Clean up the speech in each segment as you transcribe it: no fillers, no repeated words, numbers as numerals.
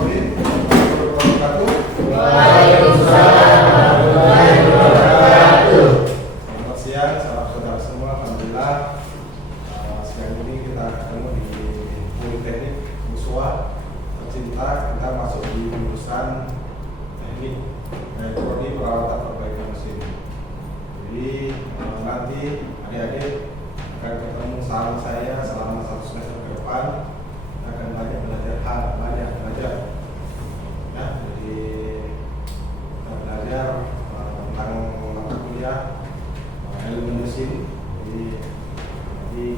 Bismillahirrahmanirrahim. Waalaikumsalam warahmatullahi wabarakatuh. Selamat siang, salam saudara semua. Alhamdulillah, siang ini kita ketemu di Politeknik Muswa tercinta. Kita masuk di jurusan teknik prodi perawatan perbaikan mesin. Jadi nanti adik-adik akan ketemu sama saya selama 1 semester ke depan. Akan banyak belajar hal, banyak belajar. Ya, jadi kita belajar tentang mata kuliah ilmu mesin. Jadi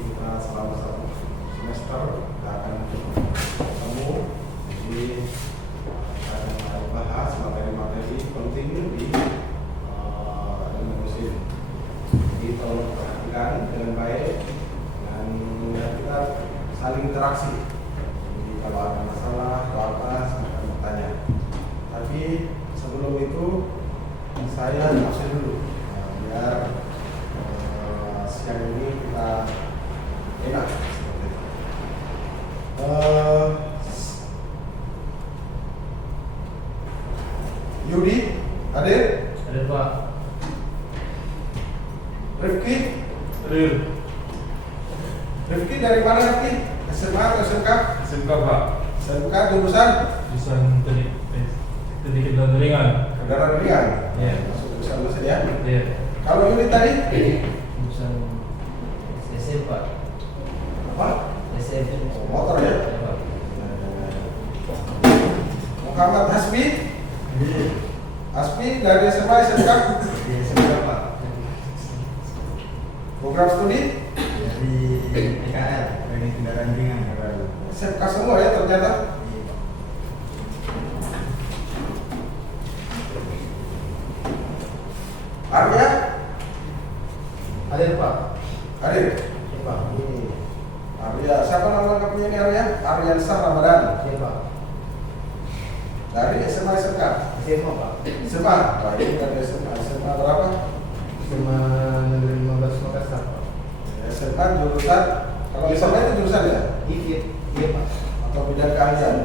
kita selama 1 semester kita akan ketemu. Jadi kita akan bahas materi-materi penting di ilmu mesin. Jadi tolong perhatikan dengan baik dan kita saling interaksi. Jadi kalau ada masalah atau apa silahkan bertanya. Tapi sebelum itu saya absen dulu biar siang ini kita enak seperti itu. Yudi, hadir? Hadir Pak. Rifki? Hadir. Rifki dari mana Rifki? SMA atau SMK? SMK Pak. SMK jurusan? Jurusan teknik kendaraan ringan. Kendaraan ringan? Iya. Masuk jurusan mesin ya? Iya. Kalau Yudi tadi? Jurusan SM Pak. Apa? SM. Motor ya? Iya, Pak. Muhammad Hasbi? Hasbi dari SMA SMK? Di SMK Pak, Program studi? dari PKL, teknik kendaraan ringan. SMK semua ya ternyata? Arya? Hadir Pak. Hadir? Iya Pak. Arya, siapa nama lengkapnya ini Arya? Aryansah Ramadan. Iya Pak. Dari SMA SMK? SMA Pak. SMA? Wah ini dari SMA. SMA berapa? SMA Negeri 15 Makassar Pak. SMK jurusan, kalau SMA itu jurusan ya? Dikit. Iya Pak. Atau bidang keahlian?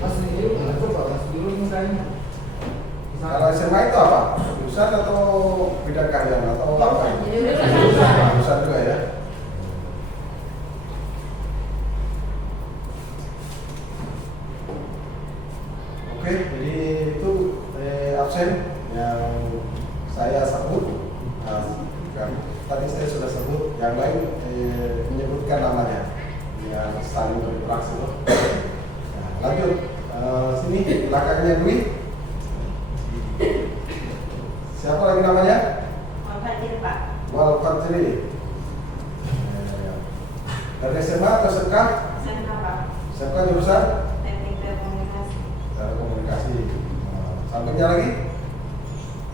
Mas ini nggak coba mas dulu misalnya. Kalau SMA itu apa? Jurusan atau bidang keahlian atau apa? Jurusan. Jurusan juga ya? Oke, jadi itu absen yang saya sebut. Nah, kan, tadi saya sudah sebut, yang lain menyebutkan namanya yang saling berinteraksi loh. Nah, lanjut, sini belakangnya Dwi. Siapa lagi namanya? Muhammad Pak. Wal Fadri. Dari SMA atau SMK? SMK Pak. SMK jurusan Teknik Telekomunikasi. Telekomunikasi. Sampingnya lagi?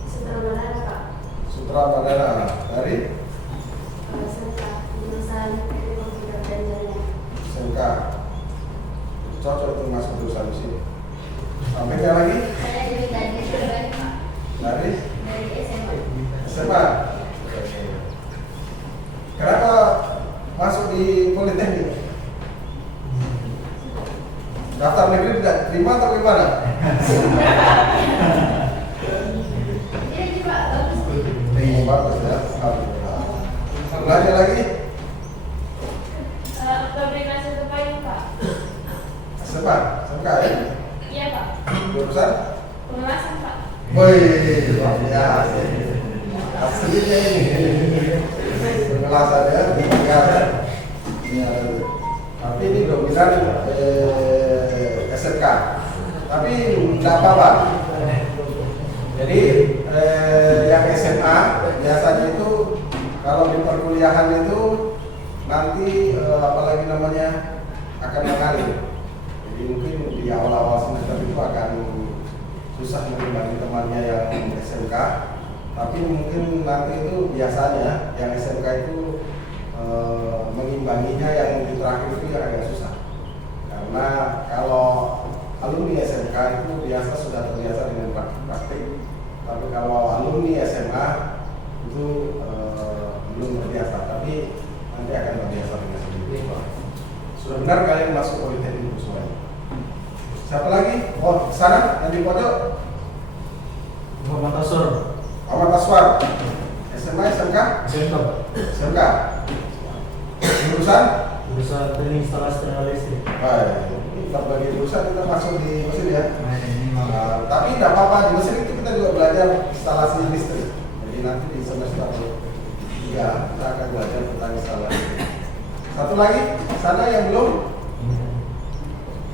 Sutradara Pak. Sutradara. Dari SMK jurusan Teknik Komputer dan Jaringan. SMK. Cocok itu masuk jurusan di sini. Sampingnya lagi? Saya juga dari Pak. Dari SMA. SMA. Kenapa masuk di Politeknik? Daftar negeri tidak terima atau gimana? Ini juga bagus. Bagus ya. Alhamdulillah. Belajar lagi? Komunikasi terpadu Pak. SMA. SMK ya? Iya Pak. Jurusan? Pengawasan Pak. Woi, luar biasa. Aslinya ini pengelasan ya, tingkat. Ya, tapi ini dominan SMK. Tapi tidak apa-apa. Jadi yang SMA biasanya itu kalau di perkuliahan itu nanti apalagi namanya akan mengalir. Jadi mungkin di awal-awal semester itu akan susah menikmati temannya yang SMK, tapi mungkin nanti itu biasanya yang SMK itu mengimbanginya yang di terakhir itu yang agak susah, karena kalau alumni SMK itu biasa sudah terbiasa dengan praktik, tapi kalau alumni SMA itu belum terbiasa, tapi nanti akan terbiasa dengan sendiri. Sudah benar kalian masuk Politeknik Muswa? Siapa lagi? Oh, sana yang di pojok. Muhammad Asor. Ahmad Aswar. SMA, SMK? SMK. SMK. Jurusan? Jurusan teknik instalasi tenaga listrik. Baik, ini berbagai jurusan kita masuk di mesin ya. Nah, ini mah. Tapi tidak apa-apa, di mesin itu kita juga belajar instalasi listrik. Jadi nanti di semester 3 kita akan belajar tentang instalasi. Satu lagi, sana yang belum?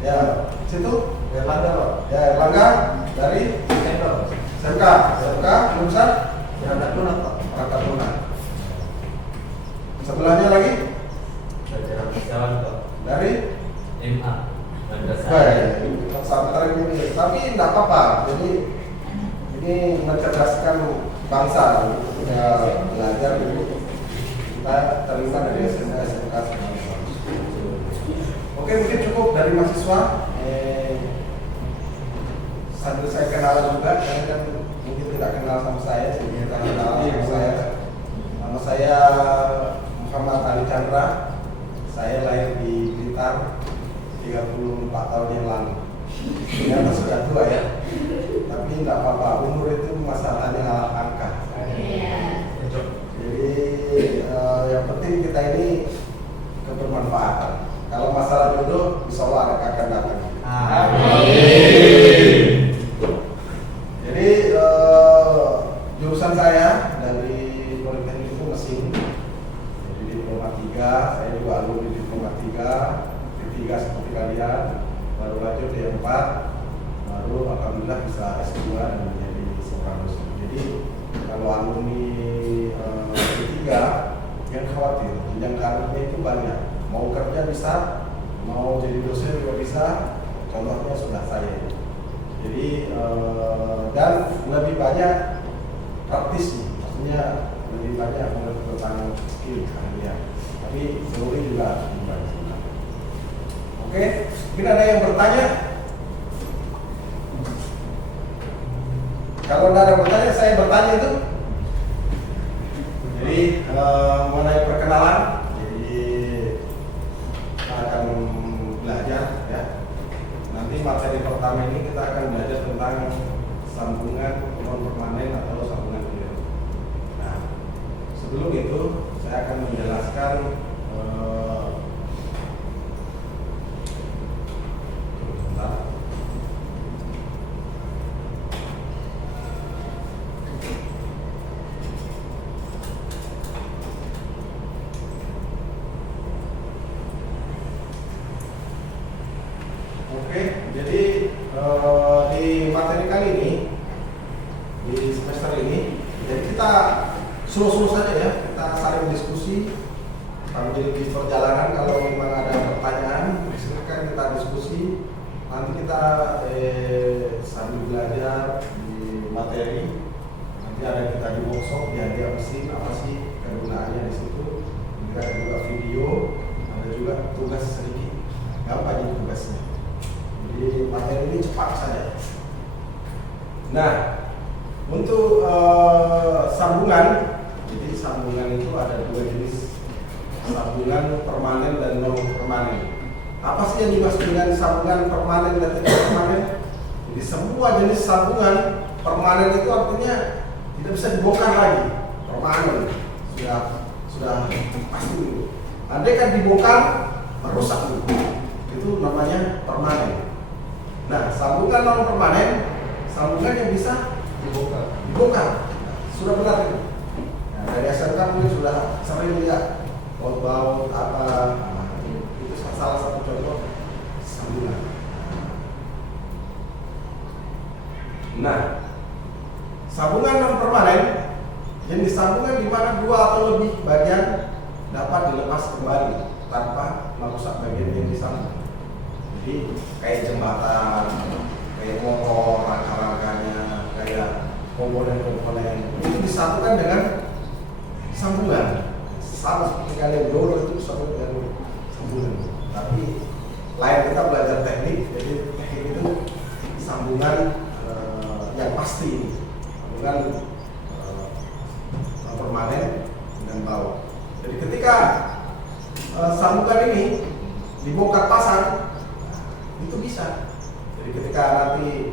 Ya, situ? Erlangga Pak. Ya, Erlangga dari Cendol. SMK. SMK jurusan Perangkat lunak Pak. perangkat lunak. Sebelahnya lagi Pelajaran pesawat Pak. dari MA. Madrasah. baik, pesantren ini. Tapi tidak apa-apa. Jadi ini mencerdaskan bangsa. Kita belajar dulu. Kita terima dari SMK semua. Oke, mungkin cukup dari mahasiswa. Sambil saya kenalan juga, karena kan mungkin tidak kenal sama saya, jadi kita kenalan sama saya. Nama saya Muhammad Ali Chandra. Saya lahir di Blitar 34 tahun yang lalu. Ternyata sudah tua ya. Tapi tidak apa-apa, umur itu masalahnya alat angka. Jadi yang penting kita ini kebermanfaatan. Kalau masalah jodoh, insya Allah akan datang. Jadi jurusan saya dari Politeknik itu mesin. Jadi diploma 3, saya juga alumni diploma 3, D3 seperti kalian, baru lanjut D4, baru alhamdulillah bisa S2 dan menjadi seorang dosen. Jadi kalau alumni D3 yang khawatir, jenjang karirnya itu banyak. Mau kerja bisa, mau jadi dosen juga bisa. Contohnya sudah saya. Jadi dan lebih banyak praktis, maksudnya lebih banyak mengenai tentang skill keahlian. Tapi teori juga banyak. Oke, mungkin ada yang bertanya? Kalau tidak ada bertanya, saya bertanya itu. Jadi mengenai perkenalan, jadi kita akan belajar ya. Nanti materi pertama ini kita akan belajar tentang sambungan non permanen atau sambungan real. Nah, sebelum itu saya akan menjelaskan sebentar. Oke, jadi di materi kali ini, di semester ini, jadi kita slow-slow saja ya, kita saling diskusi. Sambil di perjalanan kalau memang ada pertanyaan, silakan kita diskusi. Nanti kita sambil belajar di materi. Nanti ada kita di workshop, diajar mesin apa sih kegunaannya di situ. Kita ada juga video, ada juga tugas sedikit. Gampang ini tugasnya. Jadi materi ini cepat saja. Nah, untuk sambungan, jadi sambungan itu ada dua jenis, sambungan permanen dan non permanen. Apa sih yang dimaksud dengan sambungan permanen dan tidak permanen? Jadi semua jenis sambungan permanen itu artinya tidak bisa dibongkar lagi. Permanen sudah pasti dulu. Andai kan dibongkar merusak dulu. Itu namanya permanen. Nah, sambungan non permanen, sambungan yang bisa dibongkar. Sudah benar itu. Nah, dari SMK mungkin sudah sering lihat baut apa. Itu salah satu contoh sambungan. Nah, sambungan non permanen yang disambungkan di mana dua atau lebih bagian dapat dilepas kembali tanpa merusak bagian yang disambung. Jadi kayak jembatan, kayak motor, rangka-rangkanya, kayak komponen-komponen itu disatukan dengan sambungan. Sama seperti kalian dulu itu disatukan dengan sambungan. Tapi lain kita belajar teknik, jadi teknik itu sambungan yang pasti, sambungan permanen dengan bawah. Jadi ketika sambungan ini dibongkar pasang, itu bisa Jadi ketika nanti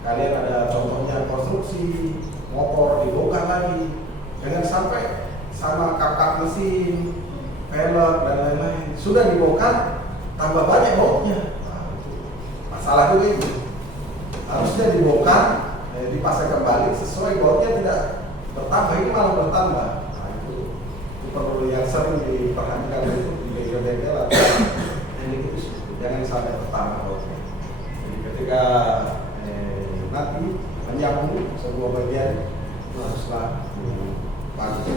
kalian ada contohnya konstruksi motor dibongkar lagi, jangan sampai sama kap mesin, velg dan lain-lain sudah dibongkar tambah banyak bautnya. Nah, itu masalah juga itu. Harusnya dibongkar, dipasang kembali sesuai bautnya tidak bertambah, ini malah bertambah. Nah, itu perlu yang sering diperhatikan itu di bengkel-bengkel atau ini itu jangan sampai bertambah bautnya. Jadi ketika nanti menyambung sebuah bagian itu haruslah bagus.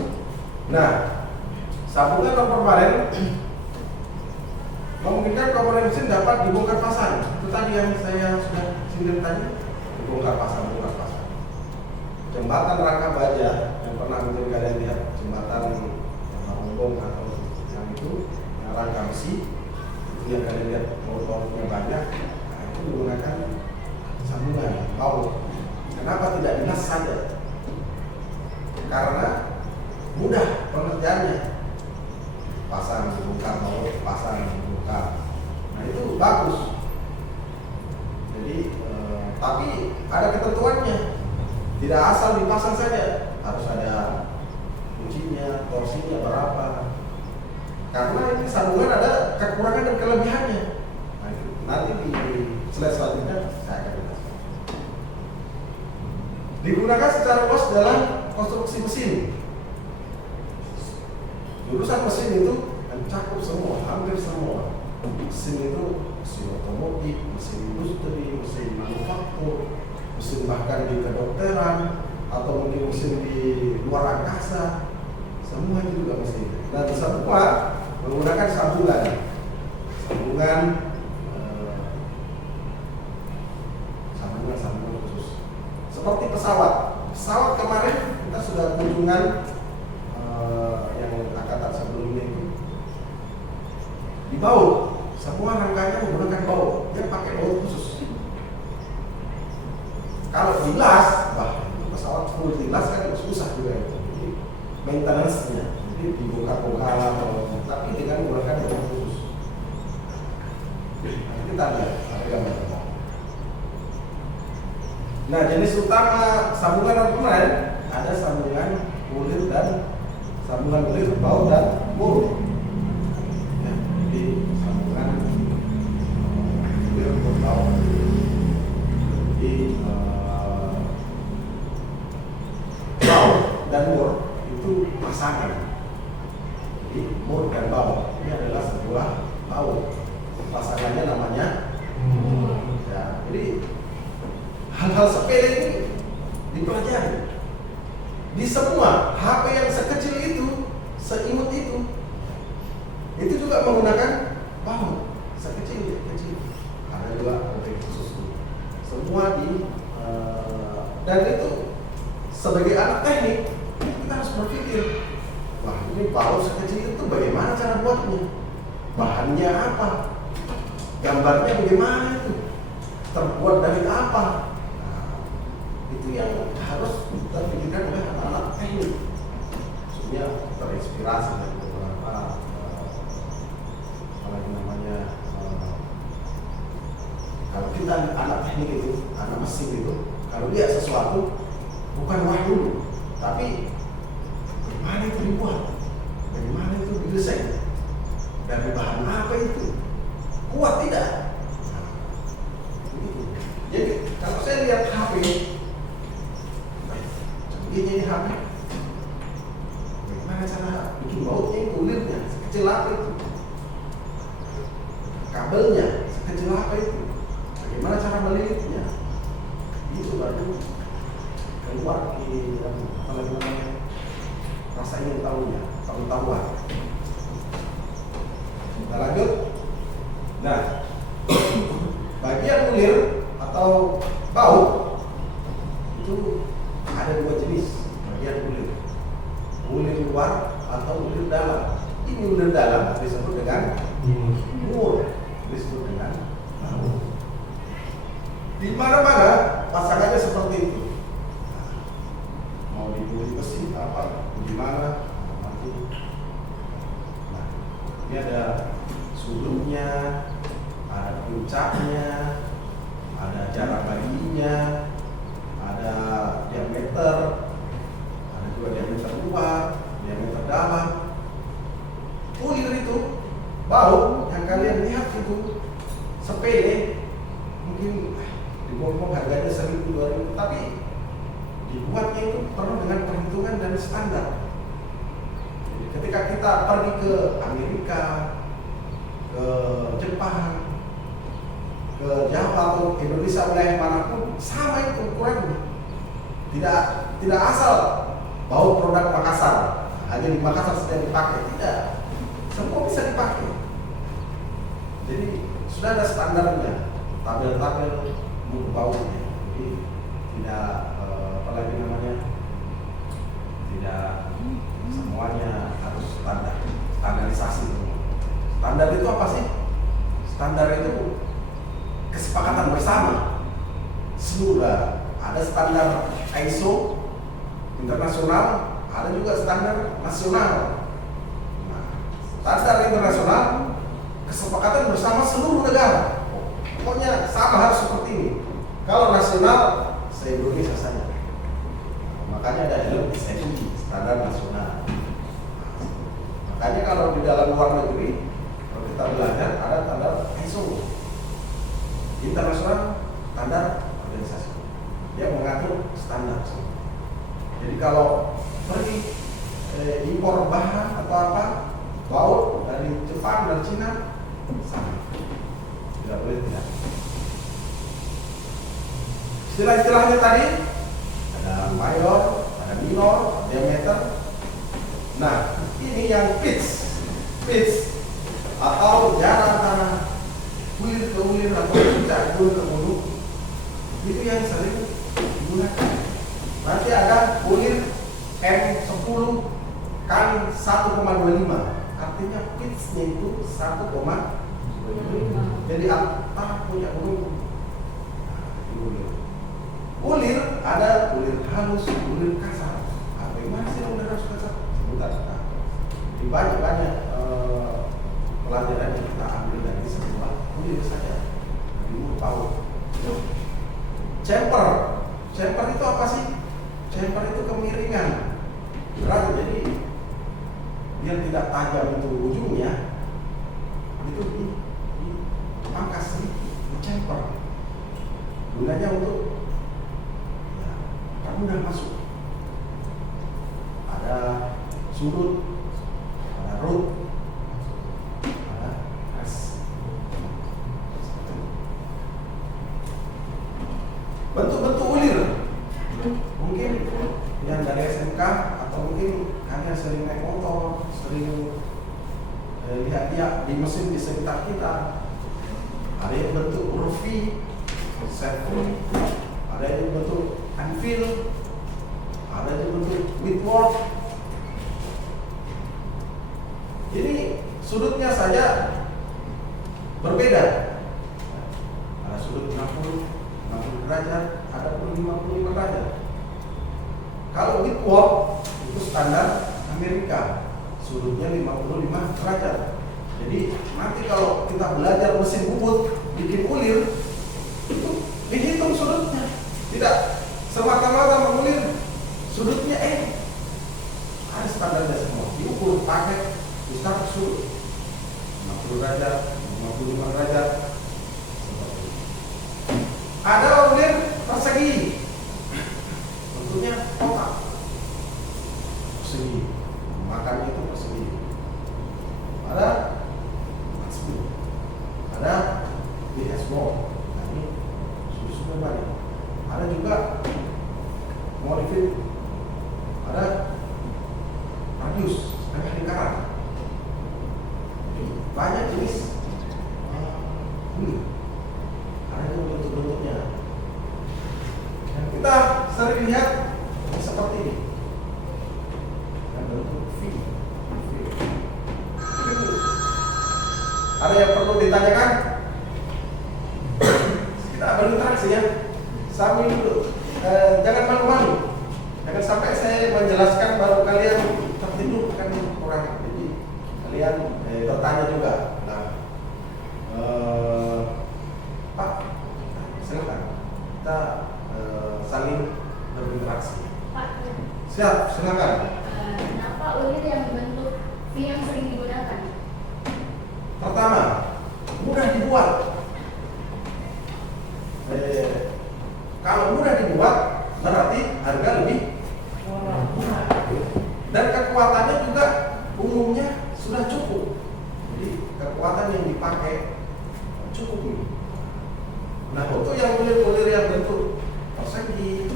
Nah, sambungan nomor kemarin memungkinkan komponen mesin dapat dibongkar pasang. Itu tadi yang saya sudah sindir tadi, dibongkar pasang. Jembatan rangka baja yang pernah mungkin kalian lihat, jembatan rombong atau yang itu, yang rangka besi, itu yang kalian lihat baut-bautnya banyak. Nah, itu menggunakan sambungan baut. Kenapa tidak dinas saja? Karena mudah pengerjaannya. Pasang, dibuka, baut, pasang, dibuka. Nah itu bagus. Jadi, tapi ada ketentuannya. Tidak asal dipasang saja, harus ada kuncinya, torsinya berapa. Karena ini sambungan ada kekurangan dan kelebihannya. Nah, itu nanti di slide selanjutnya saya akan jelaskan. Digunakan secara luas dalam konstruksi mesin. Jurusan mesin itu mencakup semua, hampir semua. Mesin itu mesin otomotif, mesin industri, mesin manufaktur, mesin bahkan di kedokteran, atau mungkin mesin di luar angkasa, semua itu juga mesin. Dan semua menggunakan sambungan khusus. Seperti pesawat kemarin kita sudah kunjungan yang angkatan sebelumnya itu di baut, semua rangkanya menggunakan baut, dia pakai baut khusus. Kalau dilas, pesawat full dilas kan susah juga itu. Jadi maintenance-nya, jadi dibongkar-bongkar, tapi dengan menggunakan baut khusus. Nah, kita lihat ada gambarnya. Nah, jenis utama sambungan kemarin ada sambungan kulit dan sambungan kulit baut dan mur. Ya, jadi sambungan kulit baut. Jadi baut dan mur itu pasangan. Jadi mur dan baut ini adalah sebuah baut. Pasangannya namanya mur. Ya, jadi hal-hal sepele ini dipelajari. Di semua HP yang sekecil itu, seimut itu juga menggunakan baut sekecil. Ada juga objek khusus. Semua dan itu sebagai anak teknik kita harus berpikir, wah ini baut sekecil itu bagaimana cara buatnya, bahannya apa, gambarnya bagaimana itu, terbuat dari apa. Itu yang harus terpikirkan oleh anak-anak teknik supaya terinspirasi dari beberapa kalau kita anak teknik itu, anak mesin itu, kalau lihat sesuatu bukan wah dulu, tapi bagaimana itu dibuat, bagaimana itu didesain, dari bahan apa itu, kuat tidak. Jadi kalau saya lihat HP ini HP, bagaimana cara bikin bautnya, kulitnya sekecil apa itu, kabelnya sekecil apa itu, bagaimana cara melilitnya, itu baru keluar di rasa ingin tahunya, pengetahuan. Kita lanjut. Nah, bagian ulir atau baut itu ada dua jenis bagian ulir luar atau ulir dalam. Ini ulir dalam disebut dengan mur, disebut dengan baut. Di mana-mana pasangannya seperti itu. Mau dibeli besi apa, di mana nanti. Nah, ini ada sudutnya, ada puncaknya, jarak baginya, ada diameter, ada juga diameter luar, diameter dalam. Ulir itu, bau yang kalian lihat itu sepele, mungkin dibombong harganya 1.000-2.000, tapi dibuatnya itu penuh dengan perhitungan dan standar. Jadi ketika kita pergi ke Amerika, ke Jepang, ke Jawa atau Indonesia wilayah manapun, sama itu ukurannya. Tidak asal bau produk Makassar, hanya di Makassar saja dipakai, tidak. Semua bisa dipakai. Jadi sudah ada standarnya, tabel-tabel mutu baunya. Jadi tidak apalagi namanya, tidak semuanya harus standarisasi. Standar itu apa sih? Standar itu kesepakatan bersama. Sudah ada standar ISO internasional, ada juga standar nasional. Standar internasional kesepakatan bersama seluruh negara. Pokoknya sama harus seperti ini. Kalau nasional se-Indonesia saja. Makanya ada SNI, standar nasional. Makanya kalau di dalam luar negeri, kalau kita belajar ada standar ISO internasional, standar organisasi. Dia mengatur standar. Jadi kalau pergi impor bahan atau apa, baut dari Jepang dan Cina sama, tidak boleh tidak. Istilah-istilahnya tadi ada mayor, ada minor, diameter. Nah, ini yang pitch atau jarak antara kulit ke kulit atau puncak kulit ke hulu, itu yang sering digunakan. Nanti ada kulit M10 kali 1,25. Artinya pitch-nya itu 1,25. Jadi antara puncak gunung. Ulir ada ulir halus, ulir kasar. Bagaimana sih ulir halus kasar? Sebentar. Di banyak pelajaran yang kita ambil dari sebuah ulir saja. Di mulut bau. Chamfer itu apa sih? Chamfer itu kemiringan. Berat, jadi biar tidak tajam itu ujungnya, itu dipangkas sedikit, dicemper. Gunanya untuk mudah masuk. Ada sudut, ada root, ada res. Bentuk-bentuk ulir mungkin yang dari SMK atau mungkin kalian sering naik motor, sering lihat-lihat di mesin di sekitar kita. Ada yang bentuk huruf V, Chevron, ada yang bentuk Anfield, ada yang bentuk Whitworth. Jadi sudutnya saja berbeda. Ada sudut 60 derajat, ada pun 55 derajat. Kalau Whitworth itu standar Amerika, sudutnya 55 derajat. Jadi nanti kalau kita belajar mesin bubut, bikin ulir, itu dihitung sudutnya. Tidak semata-mata mengulir sudutnya ada standarnya semua. Diukur pakai ustaz sudut 60 derajat, 55 derajat. Ada ulir persegi, bentuknya kotak persegi, makannya itu persegi. Ada BS ball, ini sudah banyak. Ada juga modifin, ada radius setengah lingkaran. Banyak jenis ulir. Ada juga bentuk-bentuknya. Dan kita sering lihat seperti ini. Dan bentuk V. Ada yang perlu ditanyakan? Kita berinteraksi ya. Sambil dulu. Jangan malu-malu. Jangan sampai saya menjelaskan baru kalian tertidur, kan kurang. Jadi kalian bertanya juga. Nah, Pak, silakan. kita saling berinteraksi. Pak, Siap, silakan. kenapa ulir yang bentuk V yang sering digunakan? Pertama, mudah dibuat. Kalau mudah dibuat, berarti harga lebih murah. Dan kekuatannya juga umumnya sudah cukup. Jadi kekuatan yang dipakai cukup. Nah, untuk yang ulir-ulir yang bentuk persegi,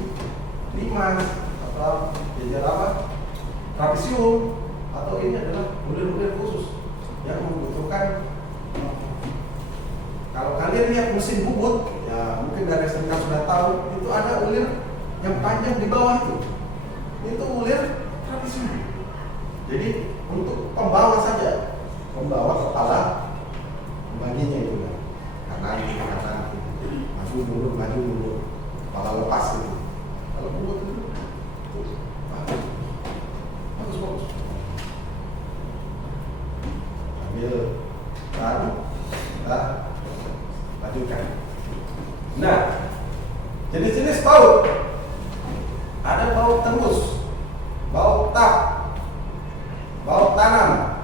limas, atau jajar apa, trapesium, atau ini adalah ulir-ulir khusus yang membutuhkan. Kalau kalian lihat mesin bubut, ya mungkin dari SMK sudah tahu, itu ada ulir yang panjang di bawah itu ulir trapesium. Jadi untuk pembawa saja, pembawa kepala, baginya itu kan, kanan, maju mundur, kepala lepas itu. Kalau bubut itu bagus. Ambil baru, kita lanjutkan. Nah, jenis-jenis baut. Ada baut tembus, baut tap, baut tanam,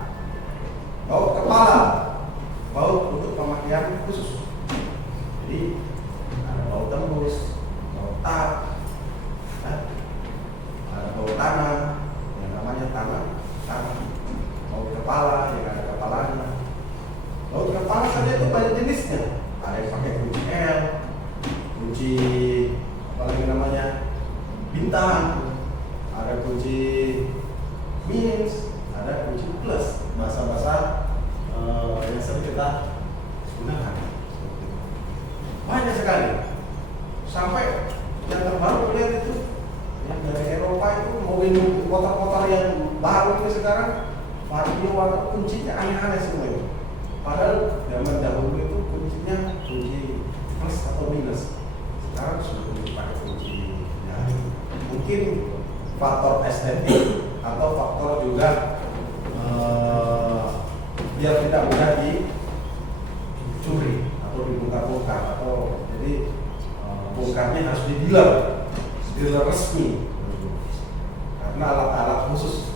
baut kepala, baut untuk pemakaian khusus. Jadi ada baut tembus, baut tap, ada baut tanam yang namanya tanam, baut kepala yang ada kepalanya. Baut kepala saja itu banyak jenisnya. Ada yang pakai kunci L, kunci apalagi namanya bintang, ada kunci minus, ada kunci plus. Bahasa-bahasa yang sering kita gunakan. Banyak sekali. Sampai yang terbaru lihat itu yang dari Eropa itu mobil motor-motor yang baru ini sekarang vario atau kuncinya aneh-aneh semua itu. Padahal zaman dahulu itu kuncinya kunci plus atau minus. Sekarang sudah pakai kunci. Ya, mungkin faktor estetik atau faktor juga biar tidak mudah dicuri atau dibongkar-bongkar, atau jadi bongkarnya harus di dealer resmi karena alat-alat khusus.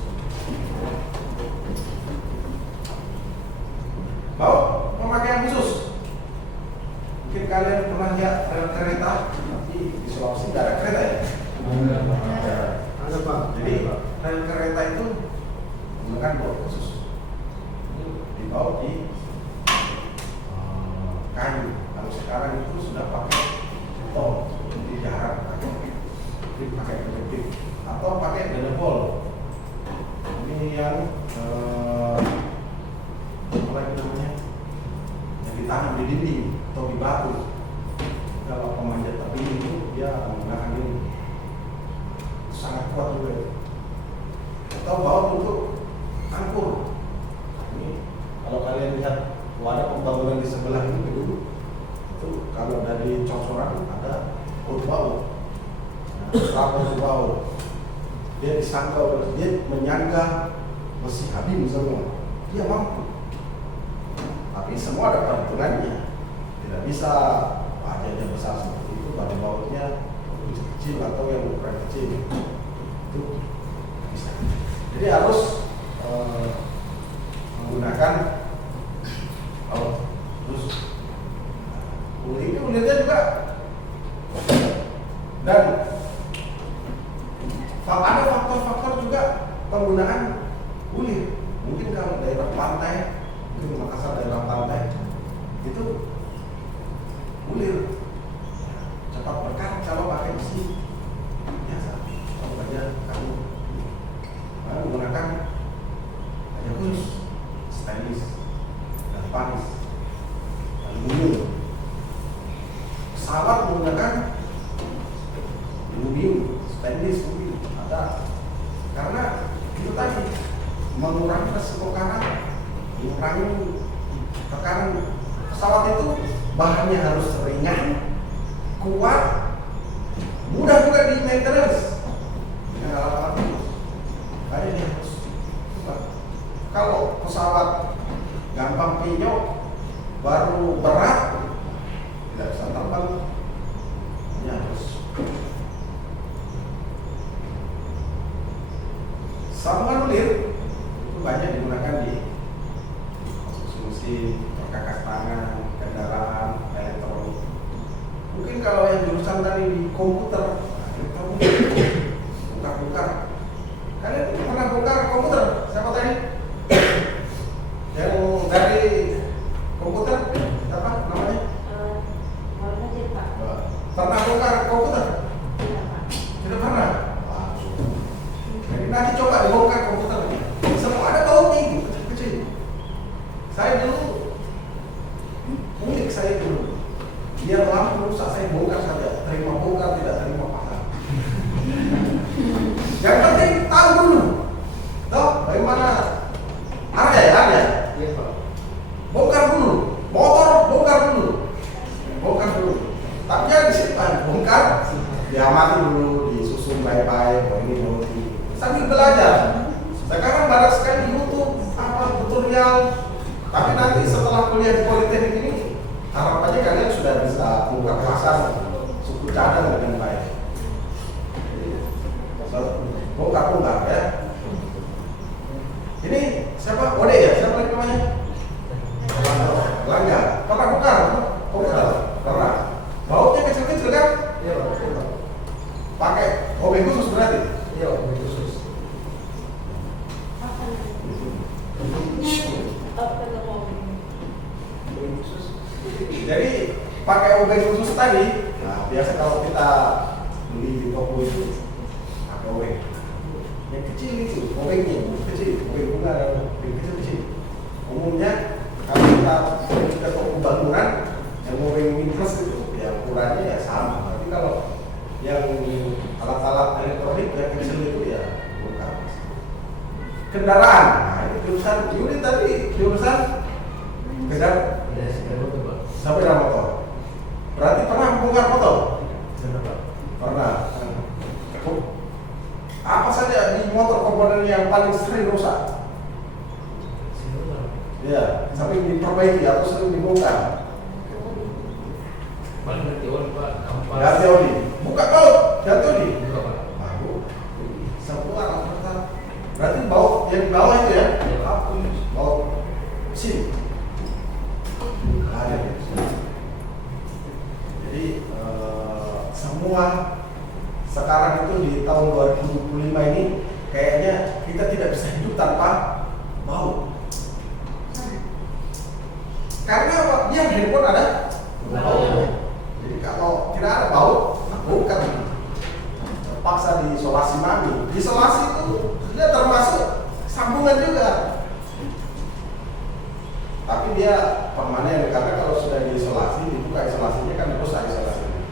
Baut pemakaian khusus. Mungkin kalian pernah lihat rel kereta, tapi di Sulawesi tidak ada kereta ya? Ada Pak. Jadi rel kereta itu menggunakan baut khusus. Dibaut di kayu. Kalau sekarang itu sudah pakai tol, jadi jarang pakai elektrik atau pakai dendebol. Ini yang apa lagi namanya? Yang ditanam di dinding atau di batu. Kalau pemanjat tebing itu dia menggunakan ini, sangat kuat juga. Atau baut untuk angkur. Ini kalau kalian lihat wadah pembangunan di sebelah ini dulu, itu kalau dari cocoran ada baut, rabon baut. Dia disangka, dia menyangka besi habis semua, dia mampu. Tapi semua ada perhitungannya. Tidak bisa wajahnya besar seperti itu, pada bautnya kecil atau yang ukuran kecil. Itu bisa. Jadi harus menggunakan baut. Terus ulirnya juga. Dan ada faktor-faktor juga penggunaan ulir. Mungkin kalau daerah pantai, mungkin Makassar daerah pantai, itu ulir cepat berkarat kalau pakai besi biasa. Kalau saja kamu menggunakan kayu khusus, stainless, dan panis, aluminium. Pesawat menggunakan aluminium, stainless mungkin ada, karena itu tadi mengurangi resiko karat, mengurangi tekanan. Pesawat itu bahannya harus ringan, kuat, mudah juga di maintenance dengan alat-alat itu. Makanya dia harus kuat. Kalau pesawat gampang pinyok, baru berat, tidak bisa terbang. Ya, ulir itu banyak digunakan di konstruksi, perkakas tangan, kendaraan, elektronik. Mungkin kalau yang jurusan tadi di komputer, elektronik, bongkar-bongkar. Kalian pernah bongkar komputer? Siapa tadi? Yang dari komputer, siapa namanya? Kalau saja Pak. Pernah bongkar komputer? Tidak Pak. Tidak pernah. Jadi nanti coba dibongkar komputer. Semua ada bautnya itu kecil-kecil. Saya dulu unik saya dulu. Dia lampu rusak saya bongkar saja. Terima bongkar, tidak terima pasang. Yang penting tahu dulu. Tahu bagaimana ada ya? Iya Pak. Bongkar dulu. Motor bongkar dulu. Bongkar dulu. Tapi jangan disimpan. Bongkar. Diamati dulu, disusun baik-baik. Oh ini mau ini. Sambil belajar. Sekarang banyak sekali YouTube apa tutorial. Tapi nanti setelah kuliah di Politeknik ini, harapannya kalian sudah bisa buka pasar suku cadang dengan baik. Bongkar-bongkar ya. Ini siapa? Ode ya? Siapa lagi namanya? Langga. Pernah bongkar? Bongkar? Pernah. Bautnya kecil-kecil kan? Iya Pak. Pakai obeng khusus berarti? Iya Pak, khusus. Apa Khusus. Jadi pakai obeng khusus tadi. Nah, biasa kalau kita beli di toko itu pakai obeng. Yang kecil itu, obengnya kecil, obeng bunga dan obeng kecil-kecil. Umumnya kalau kita pergi ke toko bangunan yang obeng minus itu, ya ukurannya ya sama. Tapi kalau yang alat-alat elektronik yang kecil itu ya bukan. Kendaraan, nah ini jurusan Yudi tadi jurusan kendaraan Tidak sekedar itu Pak. sampai dalam motor. Berarti pernah membongkar motor? Sudah Pak. Pernah. Apa saja di motor komponen yang paling sering rusak? Sudah Pak. Ya, sampai diperbaiki atau sering dibongkar. Paling ganti oli Pak. Kampas. Ganti oli. Buka baut, ganti oli. Buka Pak. Baru. Semua rata-rata. Berarti baut yang di bawah itu ya? Iya, Pak. Baut mesin. Ada. Jadi semua sekarang itu di tahun 2025 ini kayaknya kita tidak bisa hidup tanpa baut. Karena apa? Dia handphone ada baut. Jadi kalau tidak ada baut, bukan terpaksa diisolasi mami. Isolasi itu dia termasuk sambungan juga. Tapi dia permanen karena kalau sudah diisolasi, dibuka isolasinya kan rusak isolasinya.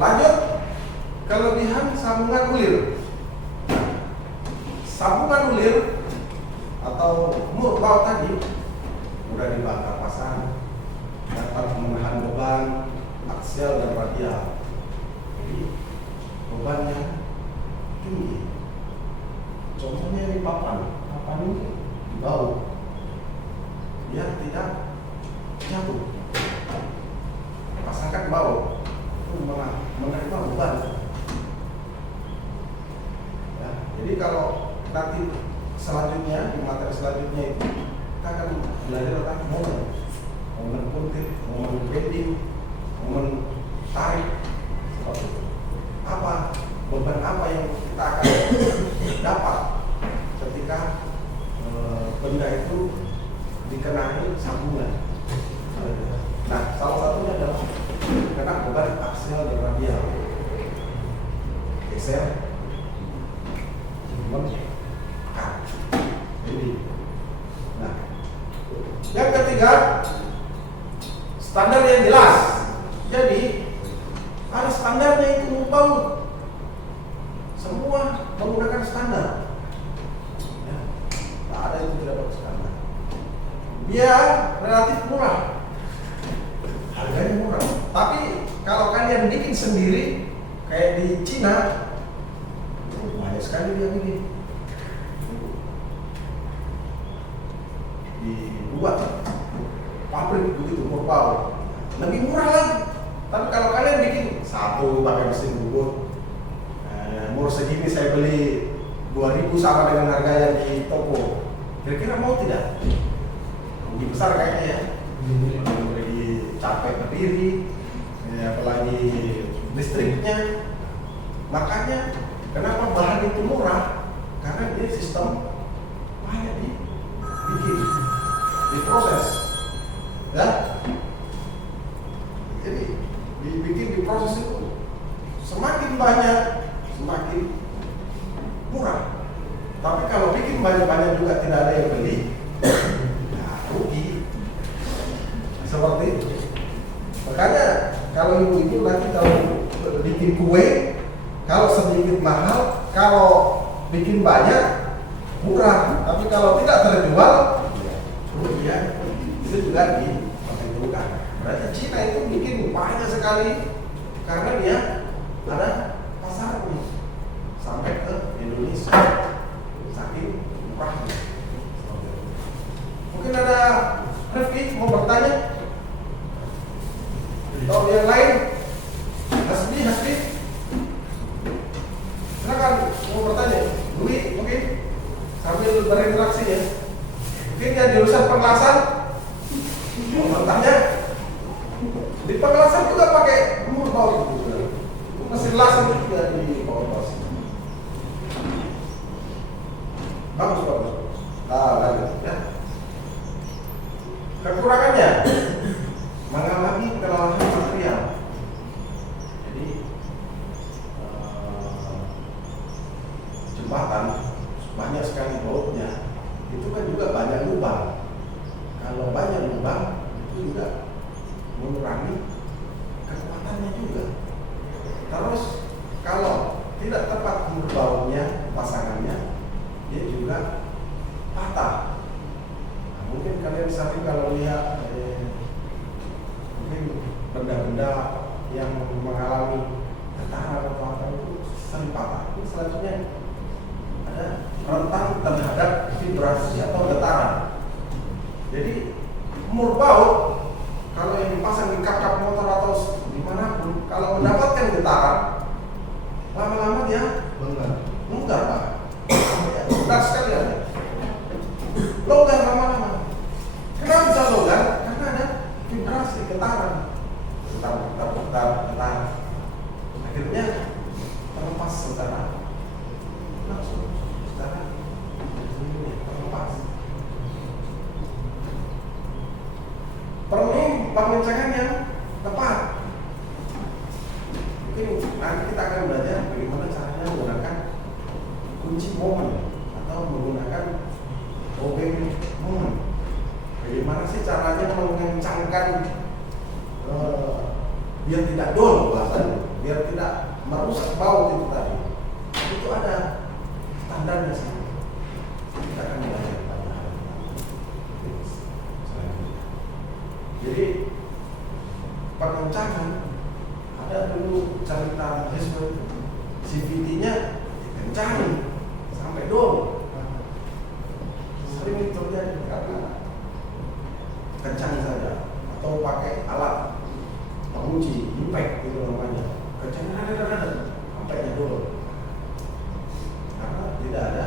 Lanjut, kelebihan sambungan ulir. Sambungan ulir atau murbaut tadi mudah dibakar pasang, dapat menahan beban aksial dan radial. Jadi bebannya tinggi. Contohnya di papan ini dibaut biar tidak jatuh. Pasangkan baut itu menerima beban. Ya, jadi kalau nanti selanjutnya di materi selanjutnya itu kita akan belajar tentang momen puntir, momen bending, momen tarik, seperti itu. Apa beban apa yang kita akan dapat ketika benda itu dikenai sambungan. Nah, salah satunya adalah kena beban aksial dan radial. Geser, jadi, nah, yang ketiga standar yang jelas. Jadi ada standarnya itu baut. Semua menggunakan standar. Ya, tak ada yang tidak pakai standar. Dia relatif murah, harganya murah. Tapi kalau kalian bikin sendiri, kayak di Cina, banyak sekali dia bikin. Dibuat pabrik begitu murbaut, lebih murah lagi. Tapi kalau kalian bikin satu pakai mesin bubut, umur segini saya beli 2.000 sama dengan harga yang di toko, kira-kira mau tidak? Rugi besar kayaknya ya. Beli capek berdiri, apalagi listriknya. Makanya kenapa bahan itu murah? Karena dia sistem banyak dibikin, diproses, ya. Jadi dibikin, diproses itu semakin banyak semakin murah. Tapi kalau bikin banyak-banyak juga tidak ada yang beli, ya rugi. Seperti itu. Makanya kalau ibu-ibu nanti kalau bikin kue, kalau sedikit mahal, kalau bikin banyak murah. Tapi kalau tidak terjual, rugi ya. Itu juga diperhitungkan. Berarti Cina itu bikin banyak sekali karena dia ada pasarnya sampai ke Indonesia, saking murahnya. Mungkin ada Rifki mau bertanya? Atau yang lain? Hasbi, silakan mau bertanya. Dwi mungkin sambil berinteraksi ya. Mungkin yang jurusan pengelasan mau bertanya. Di pengelasan juga pakai murbaut gitu. Mesin las itu juga di bawah sini. Bagus. Lanjut ya. Kekurangannya mengalami kelelahan material. Jadi jembatan banyak sekali bautnya, itu kan juga banyak lubang. Kalau banyak lubang itu juga mengurangi kekuatannya juga. Terus kalau tidak tepat bautnya, pasangannya, dia juga patah. Nah, mungkin kalian sering kalau lihat mungkin benda-benda yang mengalami getaran atau apa itu sering patah. Ini selanjutnya ada rentan terhadap vibrasi atau getaran. Jadi murbaut kalau yang dipasang di kap-kap motor atau dimanapun, kalau mendapatkan getaran, lama-lama dia longgar Pak. Longgar sekali ada. Longgar lama-lama. Kenapa bisa longgar? Karena ada vibrasi getaran. Getar. Akhirnya terlepas secara langsung, secara terlepas. Perlu pengencengan yang tepat. Mungkin nanti kita akan belajar bagaimana caranya menggunakan kunci momen atau menggunakan obeng momen. Bagaimana sih caranya mengencangkan biar tidak dol bahasanya, biar tidak merusak baut itu tadi. Itu ada standarnya sih. Kita akan belajar pada hari ini. Jadi pengencangan ada dulu cerita Hizbut, CVT-nya dikencangin sampai dol. Sering terjadi karena kencang saja atau pakai alat penguji impact itu namanya, kencang sampai dol karena tidak ada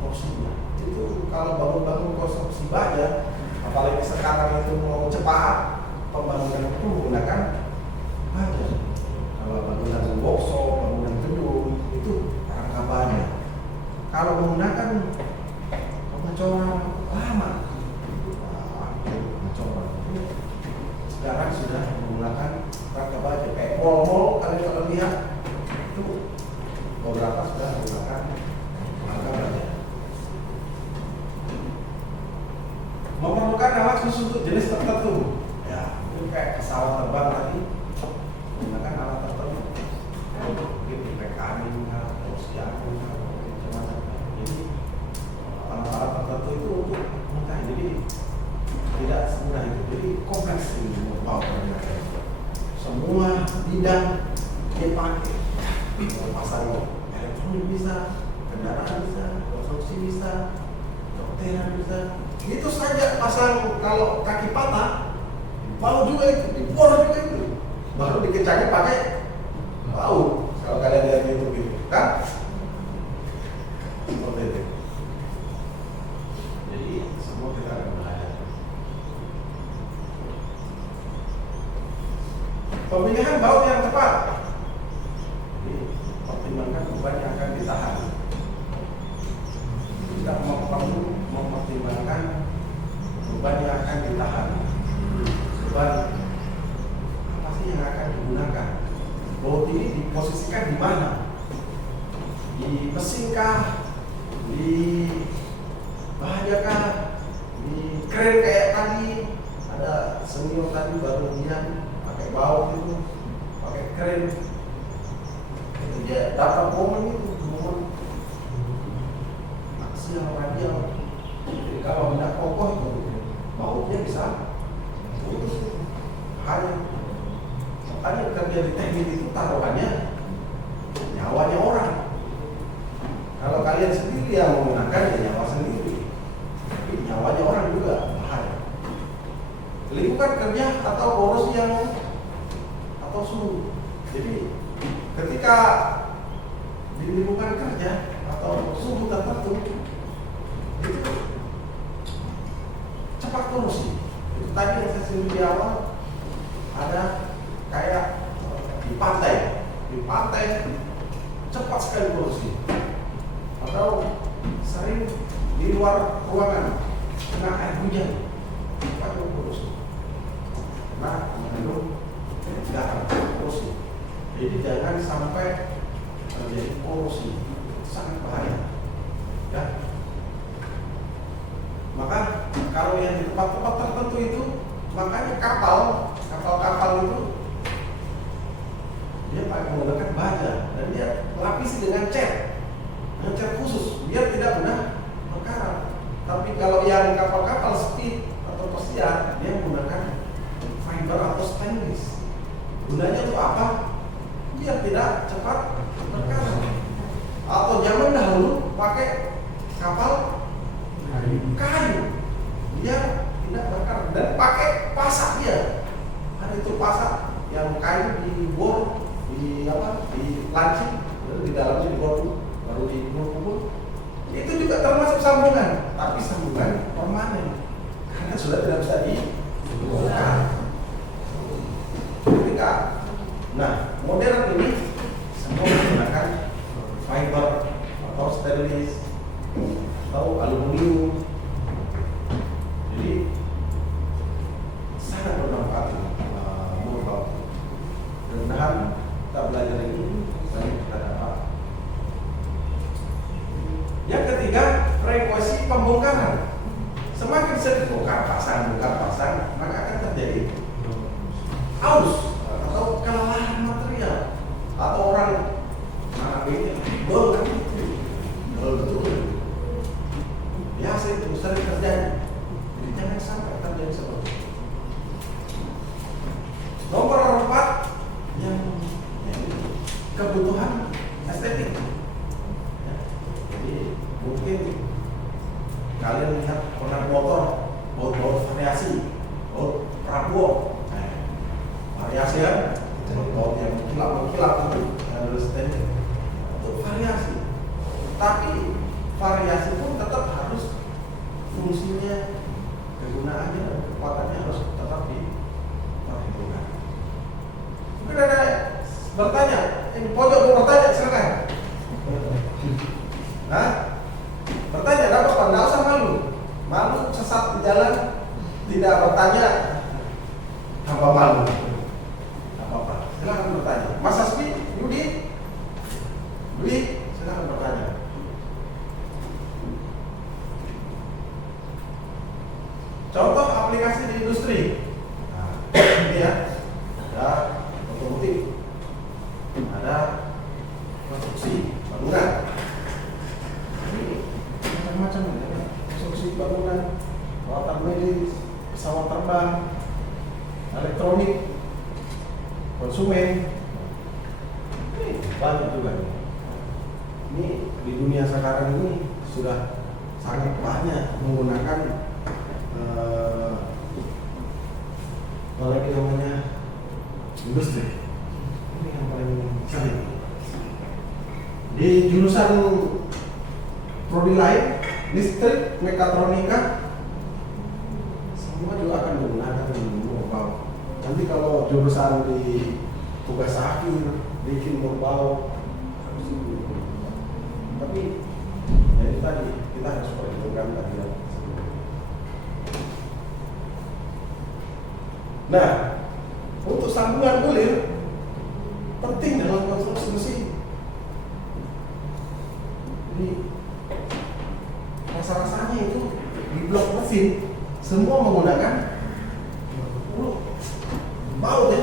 opsinya. Itu kalau bangun-bangun konstruksi baja, apalagi sekarang itu mau cepat pembangunan itu menggunakan baja. Kalau bangunan workshop, bangunan gedung itu rangka baja. Kalau menggunakan pengecoran lama, pengecoran sekarang sudah menggunakan rangka baja. Kayak mall-mall kalian kalau lihat itu beberapa sudah menggunakan rangka baja. Memerlukan alat khusus untuk jenis tertentu. Ya, mungkin kayak pesawat terbang tadi menggunakan alat tertentu. Mungkin impact angin, terus jagung, macam-macam. Jadi alat-alat tertentu itu untuk mengenai. Jadi tidak semudah itu. Jadi kompleks ini mau semua bidang dia pakai. Pasang elektronik bisa, kendaraan bisa, konstruksi bisa, kedokteran bisa. Itu saja pasang kalau kaki patah, mau juga itu, dibor juga itu. baru dikencangin pakai baut. Kalau kalian lihat YouTube itu, kan? Seperti itu. Jadi semua kita akan belajar. Pemilihan baut yang tepat. Jadi, pertimbangkan beban yang akan ditahan. Tidak perlu mempertimbangkan beban yang akan ditahan. Beban apa sih yang akan digunakan? Baut ini diposisikan di mana? Di mesin kah? Di baja kah? Di kren kayak tadi ada senior tadi baru dia pakai baut itu, pakai kren. Itu dia dapat momen itu, momen aksial radial. Jadi kalau tidak kokoh itu bautnya bisa putus. Hanya makanya kerja di teknik itu taruhannya nyawanya orang. Kalau kalian sendiri yang menggunakan ya nyawa sendiri, tapi nyawanya orang juga bahaya. Lingkungan kerja atau boros yang atau suhu. Jadi ketika di lingkungan kerja atau suhu tertentu itu cepat korosi. Itu tadi yang saya sebut di awal, ada kayak di pantai cepat sekali korosi. Atau sering di luar ruangan kena air hujan cepat korosi. Nah, mengandung garam korosi. Jadi jangan sampai terjadi korosi, sangat bahaya. Ya. Maka kalau yang di tempat-tempat tertentu itu, makanya kapal itu dia pakai menggunakan baja dan dia lapisi dengan cat khusus biar tidak mudah berkarat. Tapi kalau yang kapal-kapal speed atau pesiar dia menggunakan fiber atau stainless. Gunanya untuk apa? Biar tidak cepat berkarat. Atau zaman dahulu pakai kapal kayu biar tidak berkarat dan pakai pasak dia. Ada itu pasak yang kayu dibor di lancip, di dalamnya dibor baru dikubur. Itu juga termasuk sambungan, tapi sambungan permanen karena sudah tidak bisa dibongkar. Ketika modern ini semua menggunakan fiber atau stainless atau aluminium. Jadi sangat bermanfaat menurut. Mudah-mudahan kita belajar ini banyak kita dapat. Yang ketiga, frekuensi pembongkaran. Semakin sering bongkar pasang, maka akan terjadi aus atau kelelahan material atau orang ini betul. Biasa itu sering terjadi. Jadi jangan sampai terjadi seperti itu. Nomor 4 yang kebutuhan estetik. Ya. Jadi mungkin kalian lihat pernah motor, baut variasi, baut Prabowo, variasi kan, baut yang mengkilap itu, ada estetik, itu variasi. Tapi variasi pun tetap harus fungsinya, kegunaannya, dan kekuatannya harus tetap diperhitungkan. Mungkin ada bertanya, ini pojok mau bertanya, silakan. Bertanya, ada apa? Nggak usah malu sesat di jalan, tidak bertanya, apa malu? Apa? Silakan bertanya. Mas Asmi, Yudi, silakan bertanya. Contoh aplikasi di industri. Ini ya, ada otomotif, ada konstruksi bangunan, ini macam-macam ya, konstruksi bangunan, perawatan medis, pesawat terbang, elektronik, konsumen, ini banyak juga. Ini di dunia sekarang ini sudah sangat banyak menggunakan apa lagi namanya industri. Ini yang paling sering. Di jurusan prodi lain, listrik, mekatronika, semua juga akan menggunakan murbau. Nanti kalau jurusan di tugas akhir bikin murbau, tapi ya itu tadi kita harus perhitungkan tadi ya. Nah, untuk sambungan kulir penting dalam konstruksi mesin. Jadi rasa-rasanya itu di blok mesin semua menggunakan baut ya.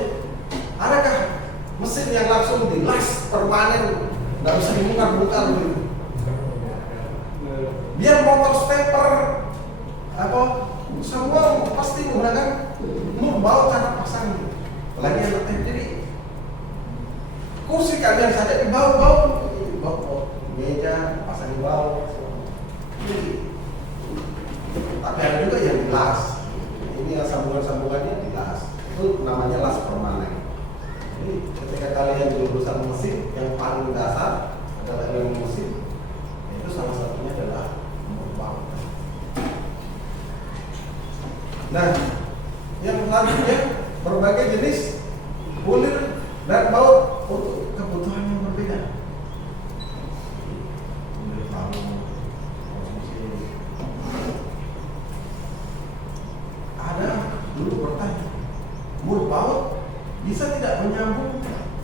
Adakah mesin yang langsung dilas permanen, nggak usah dibongkar-bongkar begitu? Biar motor stepper apa semua pasti menggunakan baut cara pasang. Lagi yang penting jadi kursi kalian saja di baut meja pasang di baut. Tapi ada juga yang dilas. Ini yang sambungan-sambungannya dilas. Itu namanya las permanen. Jadi ketika kalian jurusan mesin yang paling dasar adalah ilmu mesin, itu salah satunya adalah baut. Nah, yang selanjutnya berbagai jenis kulir dan baut untuk kebutuhan yang berbeda. Kulir baut, mesin. Ada dulu bertanya, baut bisa tidak menyambung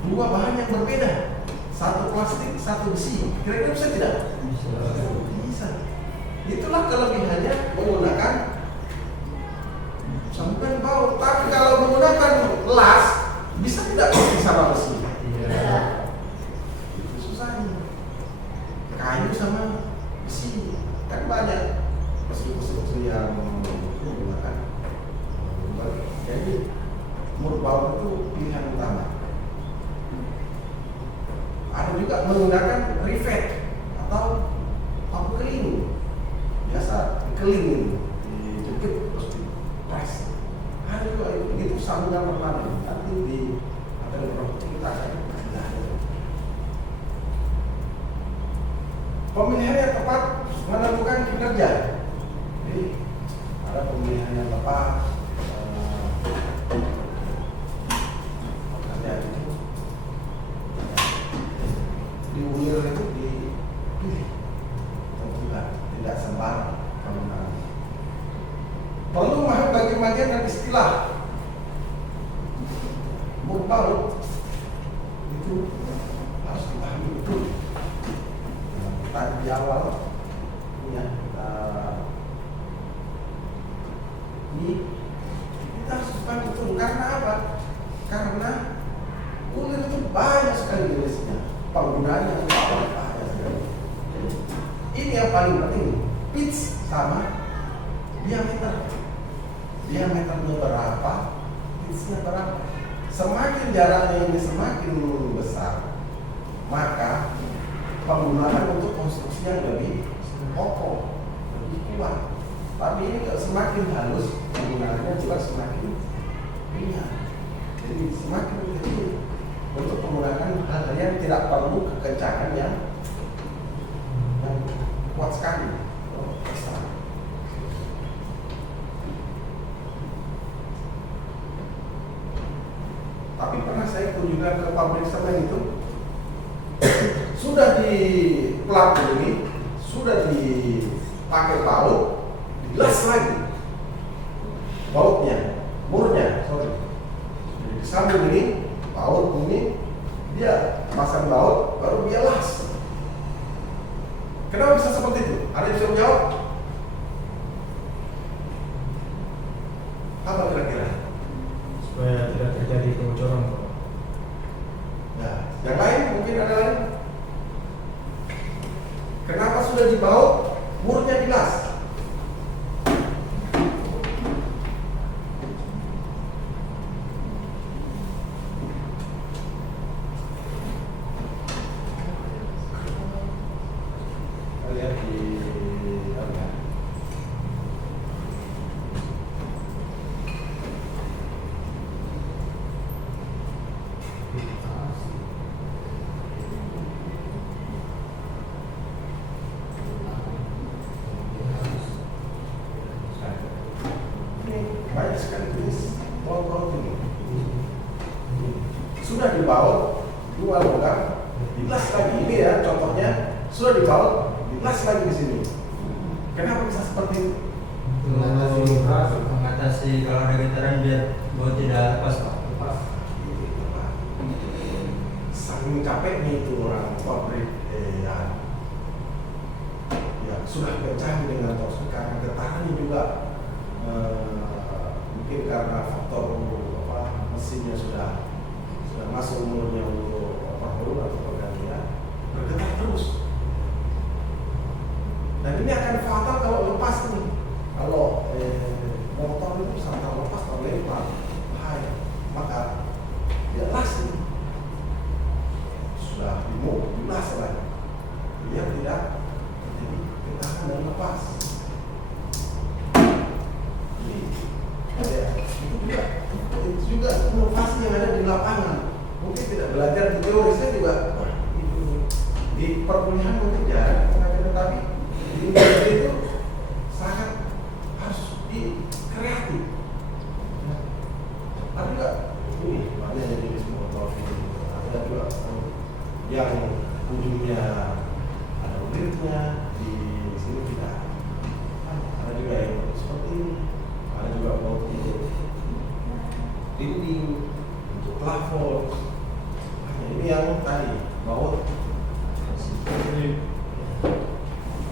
dua bahan yang berbeda, satu plastik, satu besi? Kira-kira bisa tidak? Bisa. Itulah kelebihannya menggunakan sambungan baut. Tapi kalau menggunakan las, bisa tidak sama besi? Iya. Itu susahnya. Kayu sama besi kan banyak besi-besi yang menggunakan. Jadi baut itu pilihan utama. Ada juga menggunakan rivet atau paku keling. Biasa keling dijepit terus dipres. Ada juga itu sambungan permanen. Nanti di materi praktik kita akan belajar. Pemilihan yang tepat menentukan kinerja. Jadi ada pemilihan yang tepat. Diulir itu dipilih, tidak sembarang penggunaan. Perlu memahami bagian-bagian dan istilah baut itu harus dipahami betul. Tadi di awal ya kita harus pahami betul. Karena apa? Karena kulir itu banyak sekali jenisnya. Penggunaannya itu banyak sekali. Ini yang paling penting, pitch sama diameter. Diameternya berapa, pitchnya berapa. Semakin jaraknya ini semakin besar, maka penggunaan untuk konstruksi yang lebih kokoh, lebih kuat. Tapi ini semakin halus, penggunaannya juga semakin ringan. Jadi semakin kecil untuk menggunakan hal yang tidak perlu kekencangan yang kuat sekali. Tapi pernah saya kunjungan ke pabrik semen itu, sudah di plat ini, sudah dipakai baut, dilas lagi bautnya, murnya, jadi disambung ini, baut ini, dia pasang baut, baru dia las. Kenapa bisa seperti itu? Ada yang bisa menjawab? Apa kira-kira? Supaya tidak terjadi kebocoran. Nah, yang lain mungkin ada lain. Kenapa sudah dibaut, murnya dilas? Lihat di apa? baut ini. Sudah dibaut 2 logam, dilas lagi. Ini ya contohnya, sudah dibaut, dilas lagi di sini. Kenapa bisa seperti itu? Mengatasi kalau ada getaran biar baut tidak lepas Pak. Lepas. Gitu, Pak. Saking capeknya itu orang pabrik ya sudah bercanggih dengan torsi karena getarannya juga mungkin karena faktor mesinnya sudah masuk umurnya untuk overhaul atau pergantian, bergetar terus. Dan ini akan fatal kalau lepas nih. Kalau motor itu sampai lepas terlempar, bahaya. Maka dia las ini sudah dilas lagi. Dia tidak terjadi getaran dan lepas. Itu juga inovasi yang ada di lapangan. Mungkin tidak belajar di teori, saya juga di perkuliahan mungkin jarang mengajar, tapi di industri itu sangat harus di kreatif. Ada juga ini banyak jenis motor ini. Ada juga yang ujungnya ada unitnya, di sini tidak. Ada juga yang seperti ini. Ada juga baut untuk dinding, untuk plafon. Ini yang tadi baut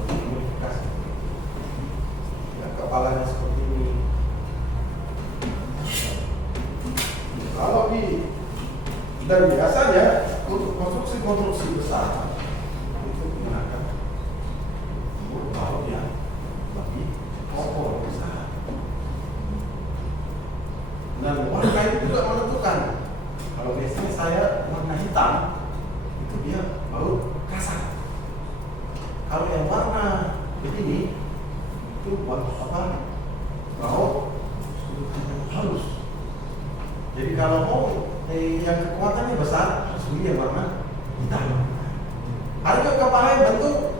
modifikasi. Ya, kepalanya seperti ini. Kalau dan biasanya untuk konstruksi besar itu menggunakan baut yang lebih kokoh besar. Dan warna itu juga menentukan. Kalau biasanya saya warna hitam, itu dia baut kasar. Kalau yang warna begini, itu baut halus. Jadi kalau mau yang kekuatannya besar, harus beli yang warna hitam. Ada juga kepala yang bentuk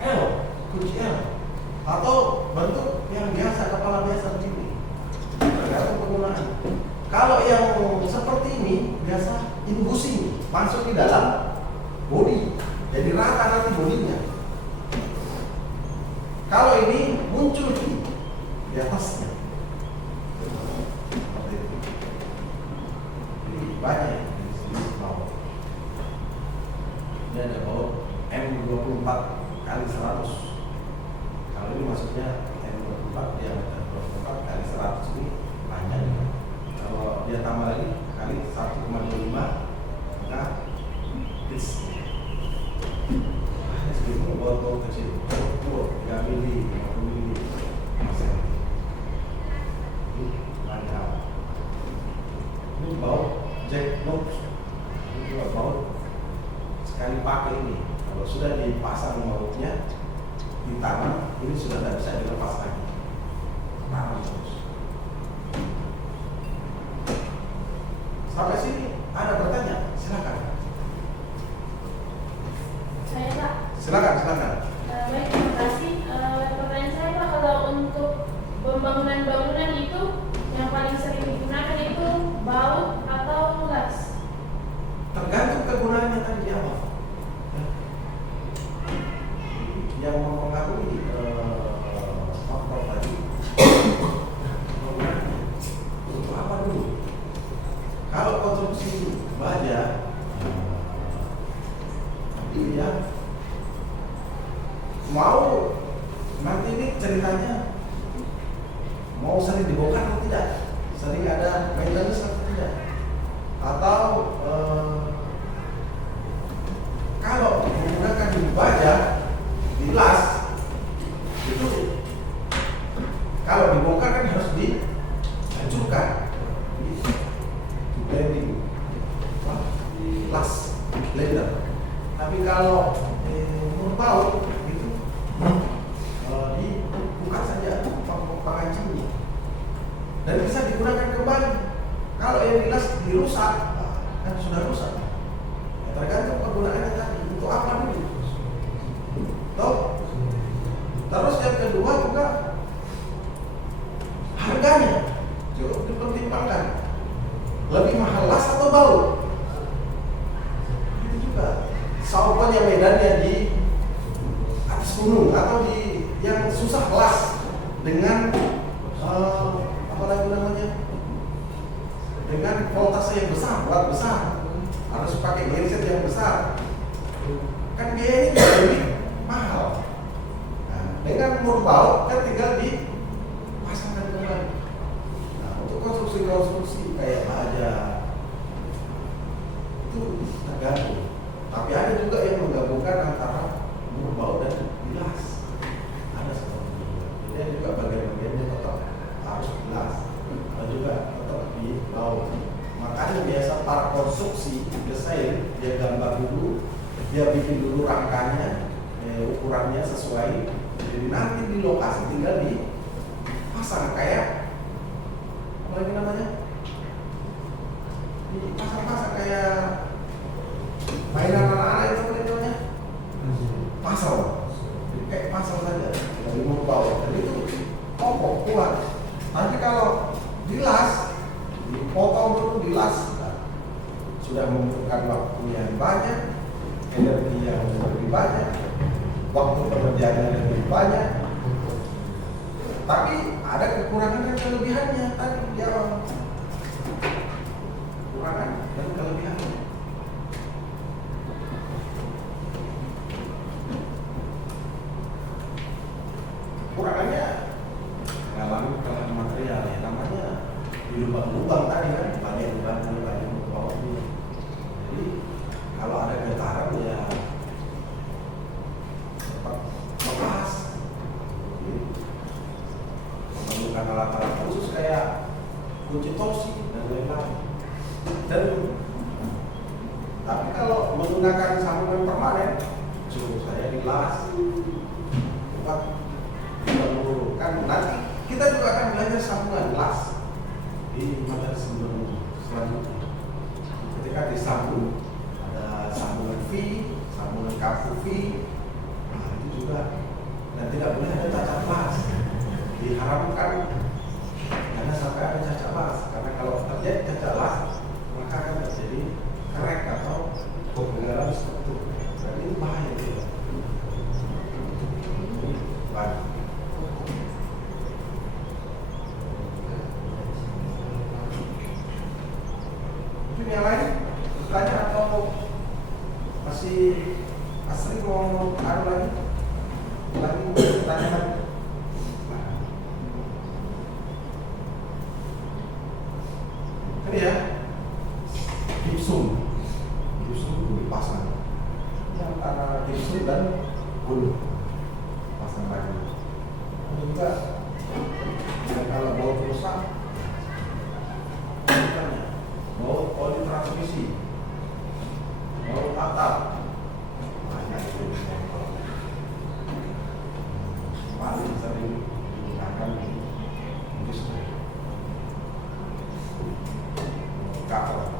L, kunci L, atau bentuk yang biasa, kepala biasa begini. Tergantung penggunaan. Kalau yang seperti ini biasa infusing masuk di dalam bodi, jadi rata nanti bodinya. Kalau ini muncul di atasnya. Seperti itu. Jadi banyak jenis baut. Ini ada baut M24 kali 100. Kalau ini maksudnya M24 diameter 24 kali 100 ini panjang. Kalau dia tambah lagi kali 1,25 maka this hanya segitu baut kecil, 3 mili, 50 mili masih ini mantap. Ini baut jack nose, ini juga baut sekali pakai ini. Kalau sudah dipasang bautnya di tangan, ini sudah tidak bisa dilepas lagi, tangan terus. Sampai sini ada bertanya? Silakan. Saya Pak. Silakan. Baik, terima kasih. Pertanyaan saya Pak, kalau untuk bangunan itu yang paling sering digunakan itu baut atau las? Tergantung kegunaannya tadi di awal. Yang mempengaruhi faktor tadi untuk apa dulu? Kalau konstruksi baja, dia mau nanti ini ceritanya mau sering dibongkar atau tidak, sering ada maintenance atau tidak, atau kalau menggunakan baja dilas itu kalau dibongkar kan harus dihancurkan. Blending, las, blender. Tapi kalau baut itu dibuka saja pengancinya dan bisa digunakan kembali. Kalau yang dilas dirusak, kan sudah rusak. Ya, tergantung kegunaannya tadi. Untuk apa dulu? Toh? Terus yang kedua juga harganya cukup dipertimbangkan. dengan apa lagi namanya? Dengan voltase yang besar, watt besar. Harus pakai genset yang besar. Kan biayanya juga lebih mahal. Nah, dengan mur baut kan tinggal dipasangkan kembali. Nah, untuk konstruksi kayak baja itu tergantung. Tapi ada juga yang menggabungkan antara mur baut dan bilas. Ada seperti itu. Jadi juga bagian-bagiannya tetap harus bilas. Ada juga tetap di baut. Makanya biasa para konstruksi desain dia gambar dulu, dia bikin dulu rangkanya, ukurannya sesuai. Jadi nanti di lokasi tinggal dipasang kayak apa lagi namanya? Dipasang-pasang kayak mainan anak-anak itu apa namanya? Pasal. Kayak pasal saja. Dari mau bawa. Jadi itu kokoh kuat. Nanti kalau dilas, dipotong dulu dilas, sudah membutuhkan waktu yang banyak, energi yang lebih banyak, waktu pekerjaannya lebih banyak. Tapi ada kekurangan dan kelebihannya tadi di awal. Kekurangan dan kelebihannya. Kekurangannya mengalami kekalahan material ya, namanya di lubang-lubang tadi kan, banyak lubang-lubang ke bawah ini. Jadi kalau ada getaran ya cepat lepas. Jadi memerlukan alat-alat khusus kayak kunci torsi dan lain-lain. Dan tapi kalau menggunakan sambungan permanen, suruh saya dilas, buat kan nanti kita juga akan belajar sambungan las di materi selanjutnya. Ketika disambung ada sambungan V, sambungan kapu V, nah itu juga, dan tidak boleh ada cacat las. Diharamkan karena sampai ada cacat las, karena kalau terjadi cacat las maka akan terjadi kerek atau kegagalan struktur. Dan ini bahaya juga. Baik. Yang lain tanya atau masih asli mau ada lagi pertanyaan? Ini ya gipsum dipasang yang antara gipsum dan bulu pasang lagi. Ini juga kalau baut rusak baut oli transmisi, baut atap, banyak itu paling sering digunakan di industri kapal.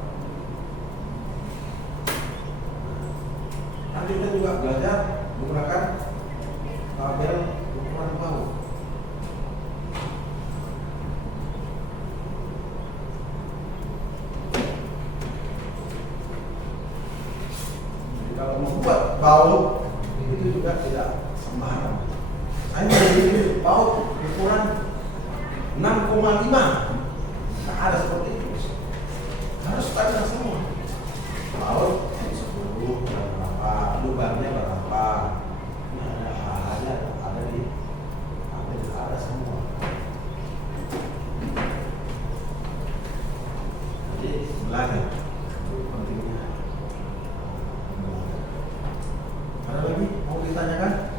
Nanti kita juga belajar menggunakan tabel ukuran baut. Kalau membuat baut itu juga tidak sembarang. Saya memiliki baut ukuran 6,5. Nah, ada seperti itu. Harus standar semua. Baut 10 berapa, lubangnya berapa. Ini ada semua. Jadi belajar pentingnya. Ada lagi mau ditanyakan?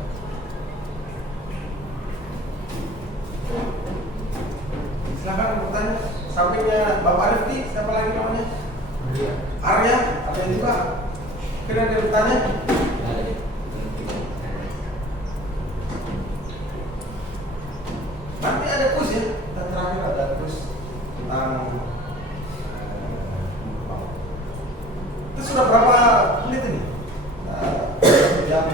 Silakan bertanya. Sampingnya Bapak Rifki, siapa lagi namanya? Arya, ada yang juga? Kira ada yang bertanya? Nanti ada kuis ya. Kita terakhir ada kuis tentang itu sudah berapa menit ini? 1 jam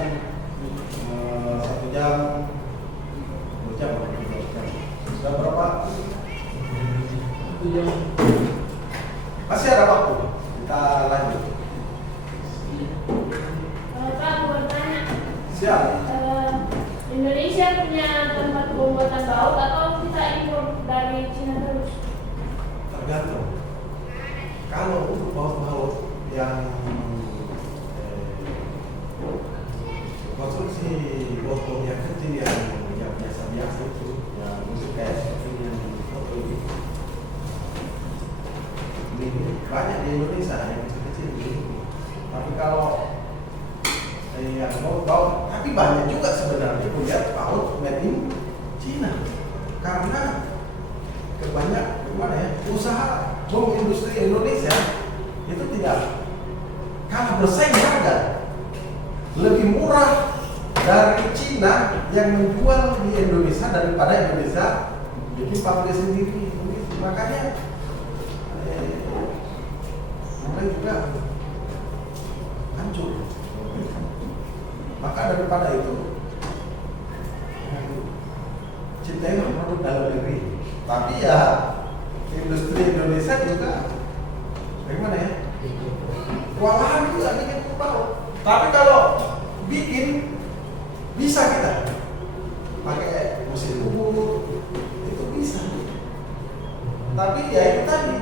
2 jam sudah berapa? 1 jam. Masih ada waktu, kita lanjut. Pak, aku bertanya. Siap. Indonesia punya tempat pembuatan baut atau banyak di Indonesia yang kecil-kecil gitu. Tapi kalau yang baut, tapi banyak juga sebenarnya punya baut made in Cina karena kebanyak gimana ya, usaha bom industri Indonesia itu tidak kalah bersaing harga, lebih murah dari Cina yang menjual di Indonesia daripada Indonesia bikin pabrik sendiri. Makanya mulai juga hancur. Maka daripada itu cintai produk dalam negeri. Tapi ya industri Indonesia juga bagaimana ya? Kewalahan juga bikin baut. Tapi kalau bikin bisa kita pakai mesin bubut itu bisa. Tapi ya itu tadi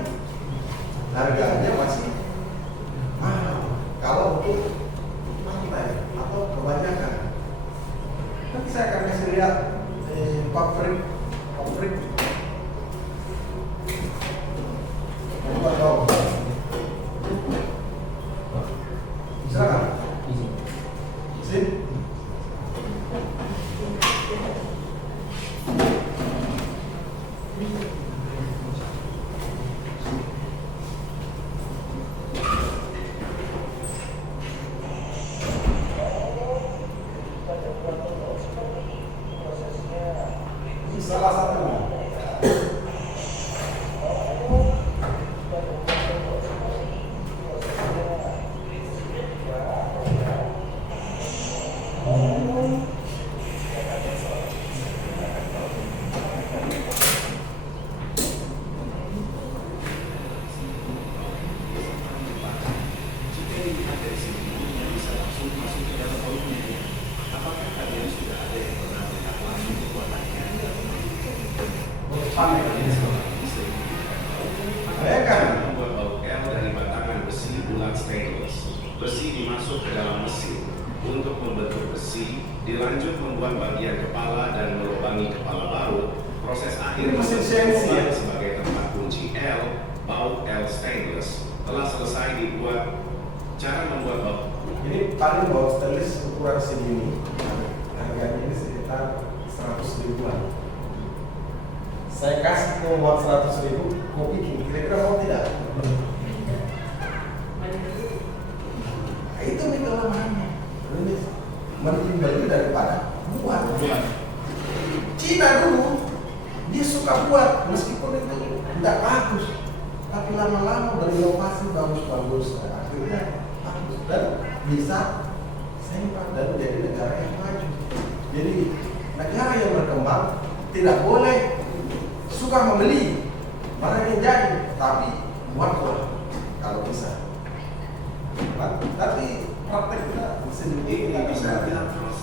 harganya masih mahal kalau untuk pantai atau kebanyakan. Nanti saya akan kasih lihat pabrik buat baut. Silakan. Sini. Ini salah satunya. Bayangkan Membuat baut L dari batangan besi bulat stainless. Besi dimasuk ke dalam mesin untuk membentuk besi, dilanjut membuat bagian kepala dan melubangi kepala baut. Proses akhir Ini mesin CNC ya? sebagai tempat kunci L, baut L stainless telah selesai dibuat. Cara membuat baut ini paling baut stainless ukuran segini. Harganya ini sekitar 100 ribuan. Saya kasih mau buat 100 ribu, mau bikin, kira-kira mau tidak? Itu nih kelemahannya. Ini mending beli daripada buat. Cina dulu dia suka buat meskipun itu tidak bagus, tapi lama-lama berinovasi bagus-bagus, akhirnya bagus dan bisa sempat dan menjadi negara yang maju. Jadi negara yang berkembang tidak boleh suka membeli barang yang jadi, tapi buatlah kalau bisa. Tapi praktek kita sendiri ini tidak bisa bisa. dibilang terus.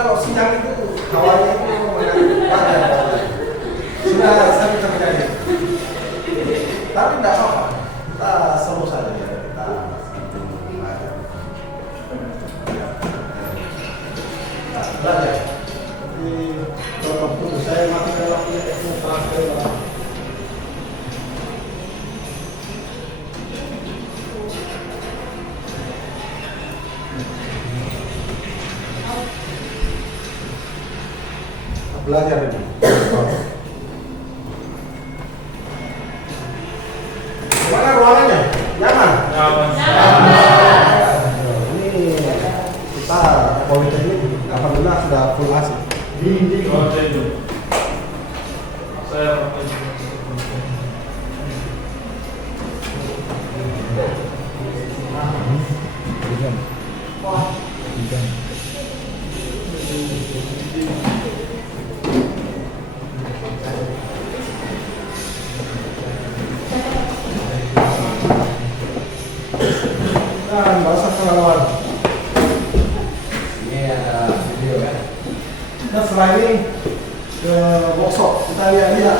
kalau siang itu hawanya itu banyak. Sudah sering terjadi. Tapi tidak apa-apa. Kita seru saja ya. Kita belajar. Belajar. Jadi kalau saya mati dalam ilmu praktek. Belajar ini. Gimana ruangannya? Nyaman? Nyaman. Ini kita politeknik alhamdulillah sudah full AC. Dinding hotel itu. Saya Dan bahasa pengalaman. Ini ada video kan? Nah setelah ini ke workshop kita lihat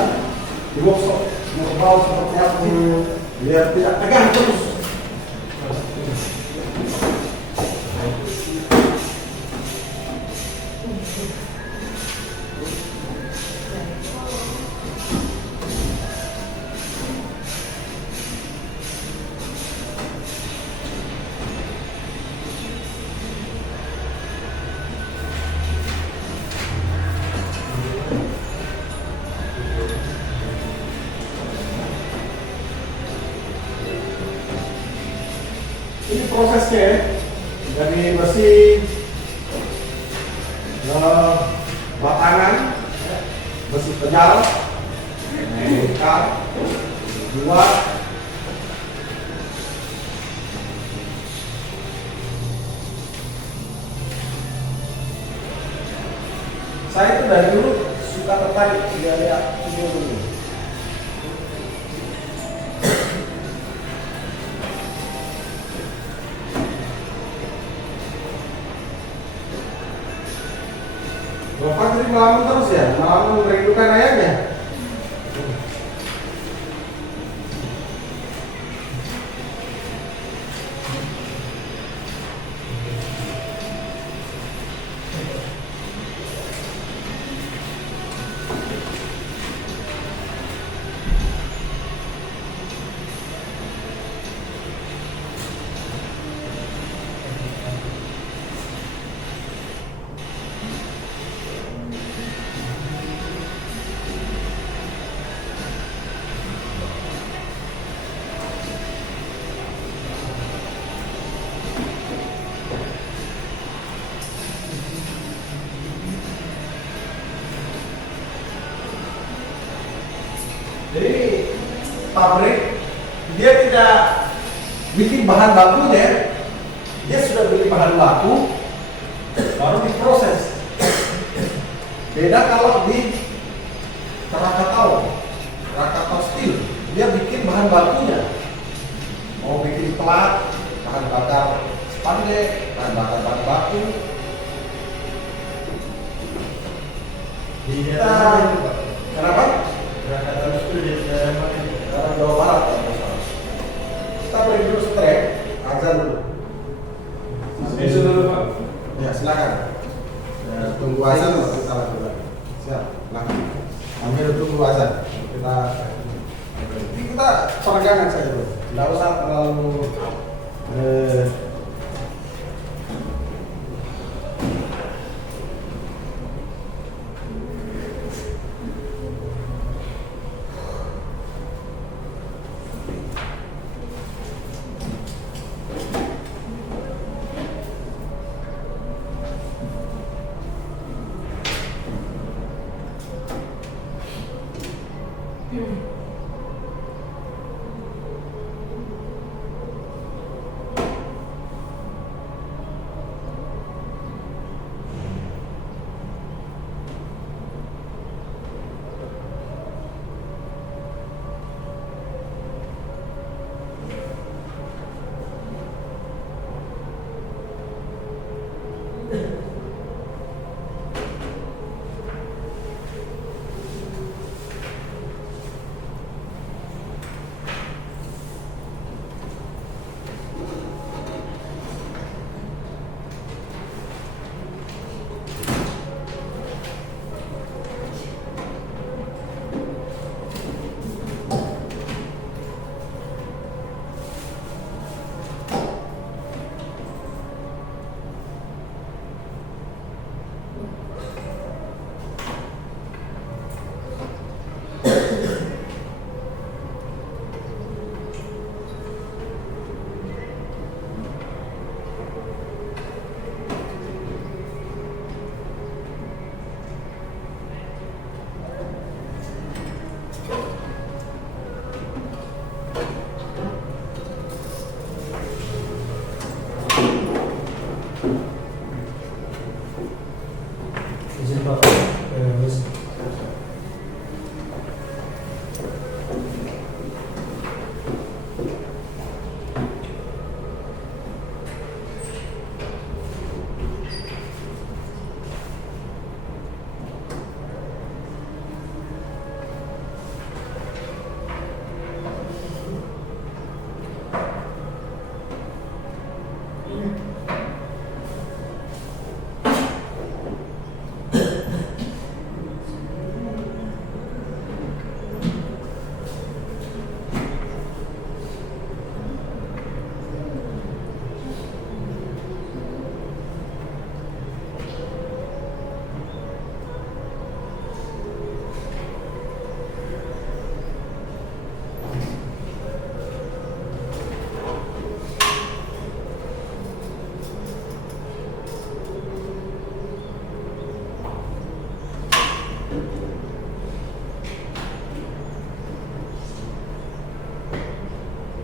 di workshop ngebau seperti apa biar tidak tegang terus. Ini prosesnya dari besi batangan, besi penyal, ikat, dua, saya itu dari dulu suka tertarik lihat video ini. Bapak jadi melamun terus ya, melamun merindukan ayahnya. Jadi pabrik dia tidak bikin bahan bakunya, dia sudah beli bahan baku baru diproses. Beda kalau di Krakatau Steel, dia bikin bahan bakunya. Mau bikin plat, bahan bakar spandek, bahan bakar bahan baku. Kenapa? Daerah Jawa Barat kalau nggak salah. Kita beri dulu strek, azan dulu. Bisa dulu Pak. Ya silakan. Ya, tunggu azan baru kita lakukan. Siap, lakukan. Ambil tunggu azan. Kita peregangan saja dulu. Tidak usah terlalu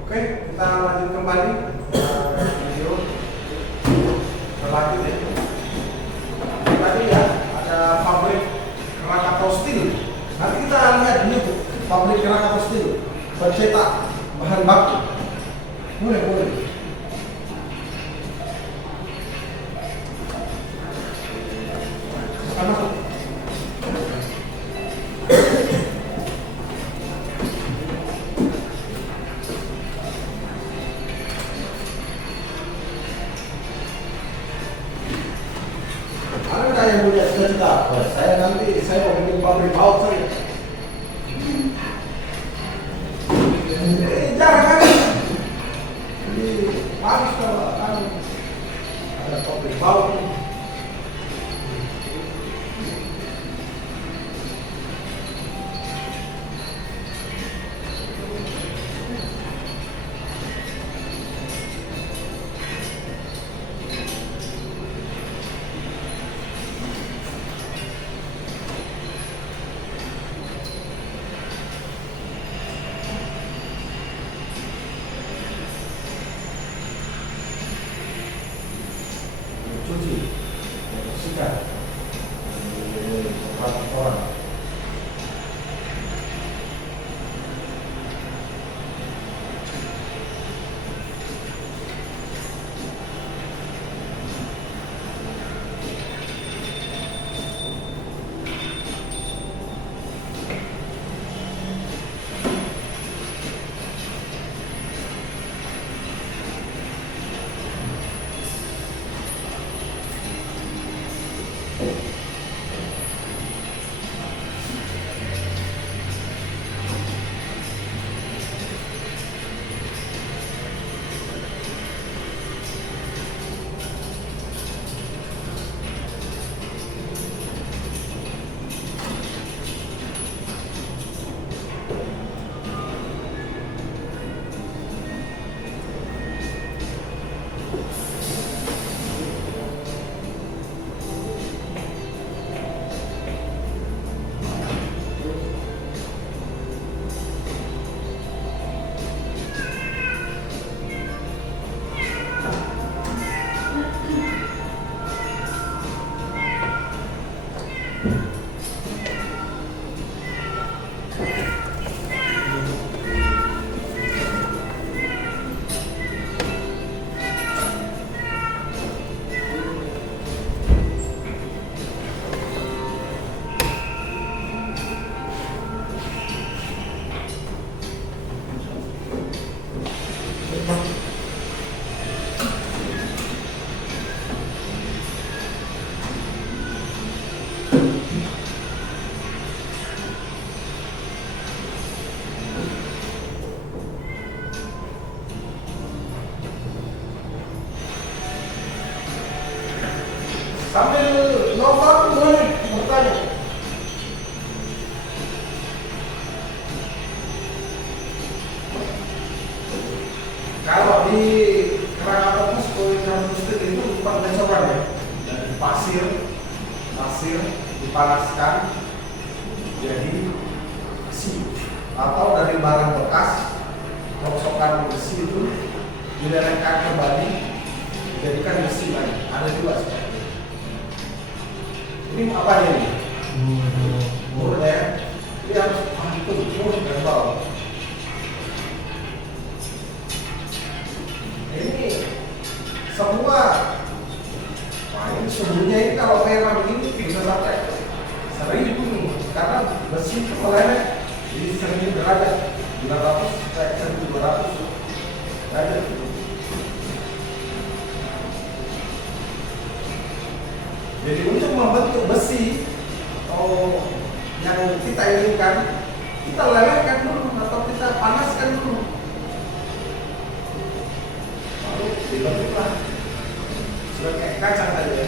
Oke, kita lanjut kembali video berlanjut ya. Tadi ya ada pabrik Krakatau Steel. Nanti kita lihat dulu tuh pabrik Krakatau Steel pencetak bahan baku. Boleh. Silakan masuk. Ada yang punya cita-cita, saya mau bikin pabrik baut saya. Jangan kan? Jadi bagus kalau ada pabrik baut. Cuci, bersihkan orang. Sambil nonton boleh bertanya. Kalau di Krakatau itu pengecoran ya, dari pasir dipanaskan jadi besi, atau dari barang bekas rongsokan besi itu dilelehkan kembali dijadikan besi lagi. Ada juga seperti itu. Ini apa ini? Mur ya. Ini harus itu mur dan bawah. Ini semua. Wah, ini sebelumnya ini kalau merah begini bisa sampai 1000 nih, karena besi itu meleleh jadi 1000 derajat, 900 sampai 1200 derajat. Jadi untuk membentuk besi yang kita inginkan, kita lelehkan dulu atau kita panaskan dulu. Lalu dibentuklah sudah kayak kacang tadi ya.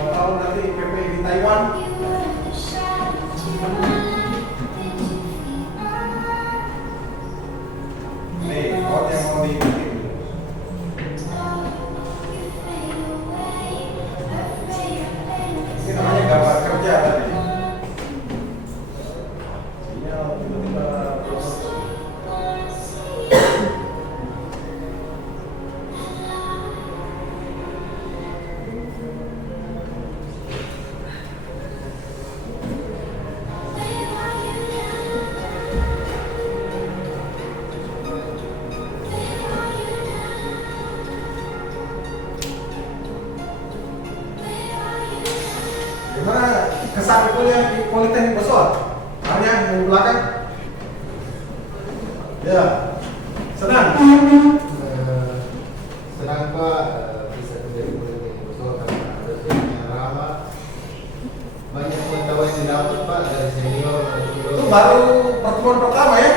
Kalau nanti PP di Taiwan, nih pot yang mau dibikin. Ini namanya gambar kerja tadi. Sinyal tiba-tiba gimana kesan kuliah di Politeknik Bosowa? Hanya yang belakang? Ya, senang. Senang Pak bisa menjadi politik betul karena ada yang ramah. Banyak pengetahuan yang didapat Pak dari senior dan junior. Itu baru pertemuan pertama ya?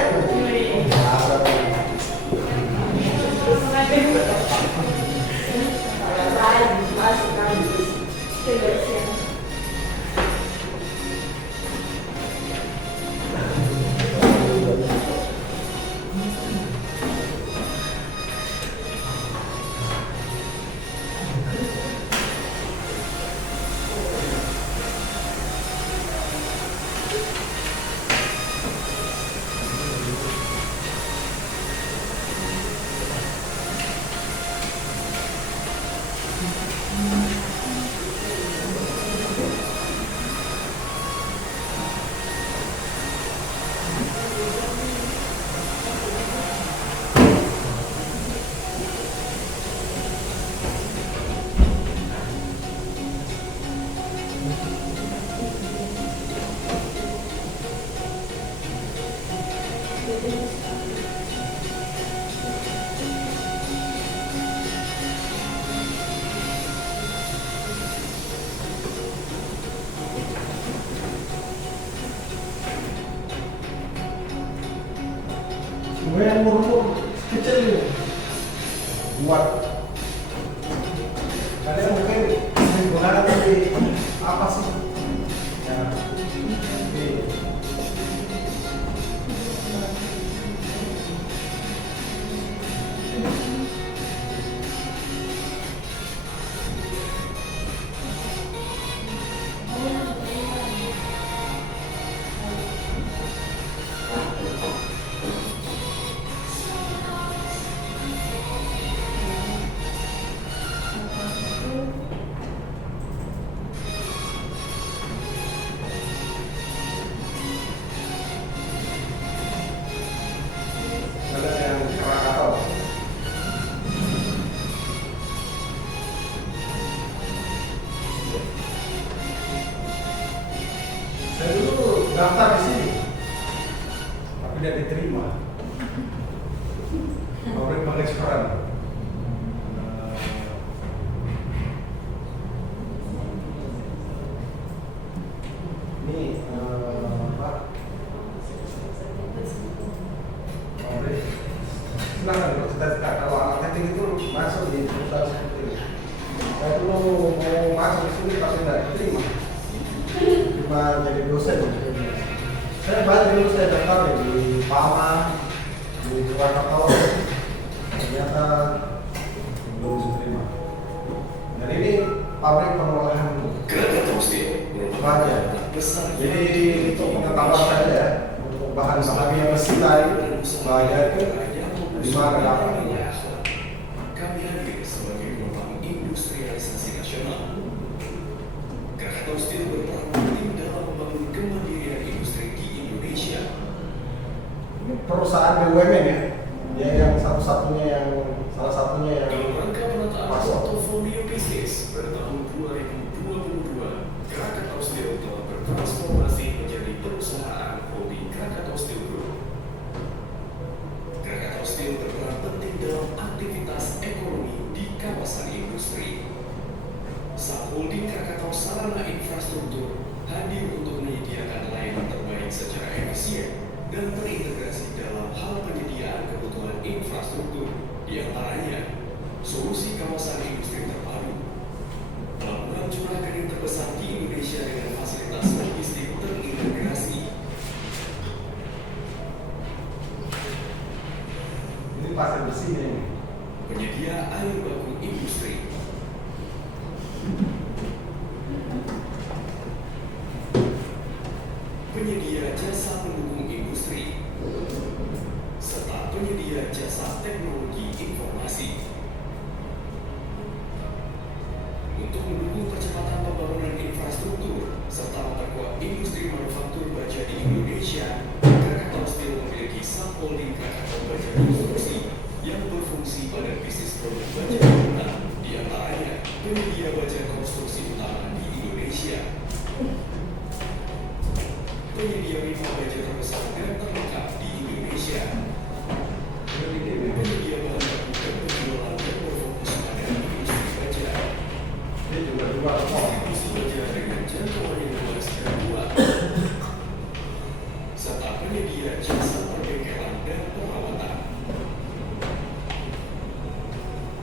Gue yang umur kecil ini buat kadang mungkin menggunakan tapi apa sih ya ini. Ada yang Krakatau. Saya dulu daftar di sini, tapi tidak diterima. Pabrik pengeksporan. Ini Pak. Pabrik. Silahkan bercita-cita kalau anak teknik itu masuk di perusahaan seperti ini. Saya dulu mau masuk di sini tapi tidak diterima. Cuma jadi dosen. Saya balik dulu saya daftar di PAMA, di Krakatau. Ternyata belum diterima. Dan ini pabrik pengolahan Krakatau Steel merupakan baja. besar Jadi untuk pengetahuan saya ya, untuk bahan-bahan besi tadi baja itu 5 ke 8. Kami hadir sebagai gelombang industrialisasi nasional. Krakatau Steel berperan penting dalam membangun kemandirian industri di Indonesia. Ini perusahaan BUMN ya, dia yang salah satunya yang Dalam rangka penataan masuk. portofolio bisnis pada tahun 2022, Krakatau Steel telah bertransformasi menjadi perusahaan holding Krakatau Steel Group. Krakatau Steel berperan penting dalam aktivitas ekonomi di kawasan industri. Holding Krakatau Sarana Infrastruktur hadir untuk menyediakan layanan terbaik secara efisien dan terintegrasi dalam hal penyediaan kebutuhan infrastruktur, di antaranya solusi kawasan industri terpadu, pelabuhan curah kering terbesar di Indonesia dengan fasilitas logistik terintegrasi. Ini pasir besi ini. Penyedia air baku industri, penyedia jasa pendukung industri, serta penyedia jasa teknologi informasi. Untuk mendukung percepatan pembangunan infrastruktur serta memperkuat industri manufaktur baja di Indonesia, Krakatau Steel memiliki subholding Krakatau Baja Konstruksi yang berfungsi pada bisnis produk baja bangunan, di antaranya penyedia baja konstruksi utama di Indonesia, penyedia pipa baja terbesar dan terlengkap di Indonesia, penyedia bahan baku dan penjualan yang berfokus pada industri baja, Dia juga jual kok. distribusi baja dengan jangkauan yang luas dan kuat, serta penyedia jasa perbengkelan dan perawatan.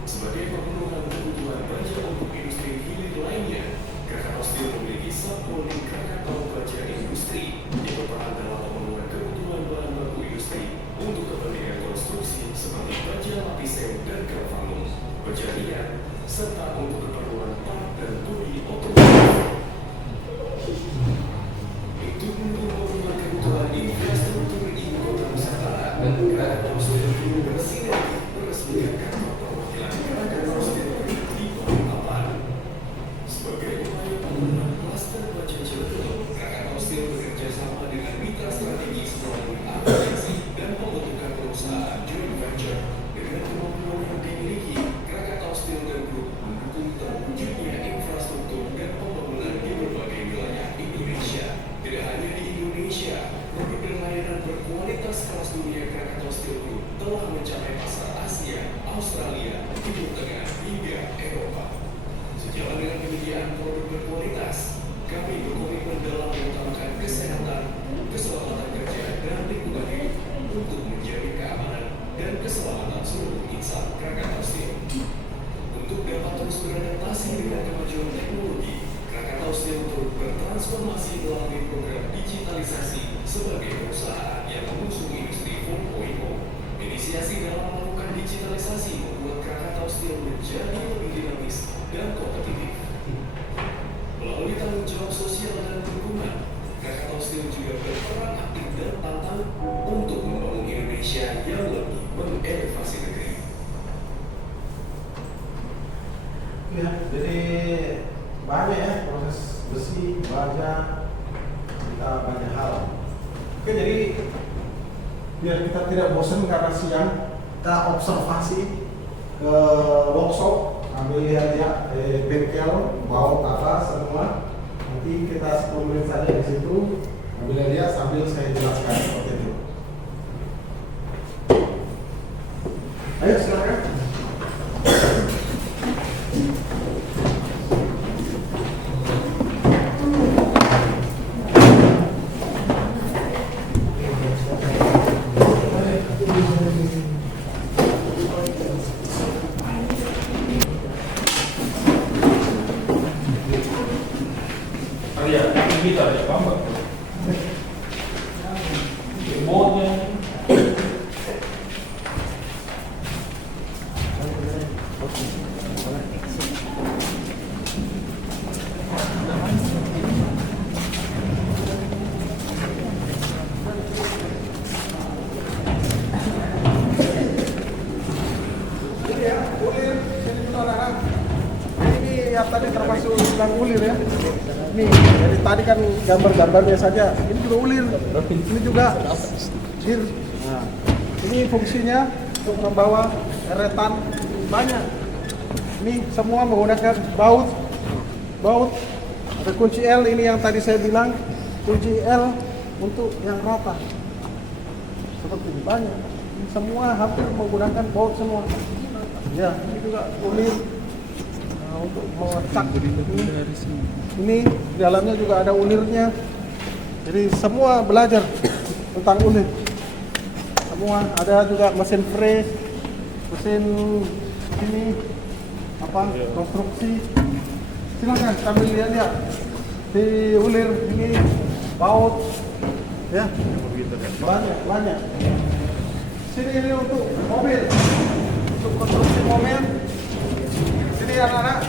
Sebagai pemenuhan kebutuhan baja untuk industri hilir lainnya, Krakatau Steel memiliki subholding Krakatau Baja Industri yang berperan dalam pemenuhan kebutuhan bahan baku industri untuk kepentingan konstruksi seperti baja lapisen dan galvanum, baja ringan, serta untuk keperluan part dan bodi otomotif. Untuk mendukung pemenuhan kebutuhan infrastruktur ibu kota Nusantara, Krakatau Steel Group bersinergi meresmikan kantor perwakilan Krakatau Steel Group di Balikpapan. Sebagai upaya pembangunan klaster baja Cilegon, Krakatau Steel bekerja sama dengan mitra strategis melalui afiliasi dan pembentukan perusahaan joint venture. Dengan kemampuan yang dimiliki, Krakatau Steel dan Group mendukung terwujudnya infrastruktur dan pembangunan di berbagai wilayah Indonesia. Tidak hanya di Indonesia, produk dan layanan berkualitas kelas dunia Krakatau Steel Group telah mencapai pasar Asia, Australia, Timur Tengah, hingga Eropa. Sejalan dengan penyediaan produk berkualitas, kami berkomitmen dalam mengutamakan kesehatan, keselamatan kerja, dan lingkungan hidup untuk menjaga keamanan dan keselamatan seluruh insan Krakatau Steel. Untuk dapat terus beradaptasi dengan kemajuan teknologi, Krakatau Steel turut bertransformasi melalui program digitalisasi sebagai perusahaan yang mengusung industri 4.0. Inisiasi dalam melakukan digitalisasi membuat Krakatau Steel menjadi lebih dinamis dan kompetitif. Melalui tanggung jawab sosial dan lingkungan, Krakatau Steel juga berperan aktif dan pantang untuk membangun Indonesia yang lebih mengelevasi negeri. Ya, jadi banyak ya proses besi, baja, kita banyak hal. Oke, jadi biar kita tidak bosan karena siang, kita observasi ke workshop, ambil lihat ya bengkel, bau apa semua. Nanti kita 10 menit saja di situ, ambil lihat sambil saya jelaskan seperti itu. Ayo silakan. Kita ada apa? Remote-nya. tentang ulir ya. Nih, jadi tadi kan gambar-gambarnya saja. Ini juga ulir. Ini juga dir. Nah, ini fungsinya untuk membawa eretan banyak. Ini semua menggunakan baut. Ada kunci L ini yang tadi saya bilang, kunci L untuk yang rata. Seperti ini banyak. Ini semua hampir menggunakan baut semua. Ya, ini juga ulir. Nah, untuk meletak ini di dalamnya juga ada ulirnya. Jadi semua belajar tentang ulir. Semua ada juga mesin press, mesin ini apa konstruksi. Silakan sambil lihat di ulir ini baut ya banyak. Sini ini untuk mobil, untuk konstruksi mobil. Sini anak-anak,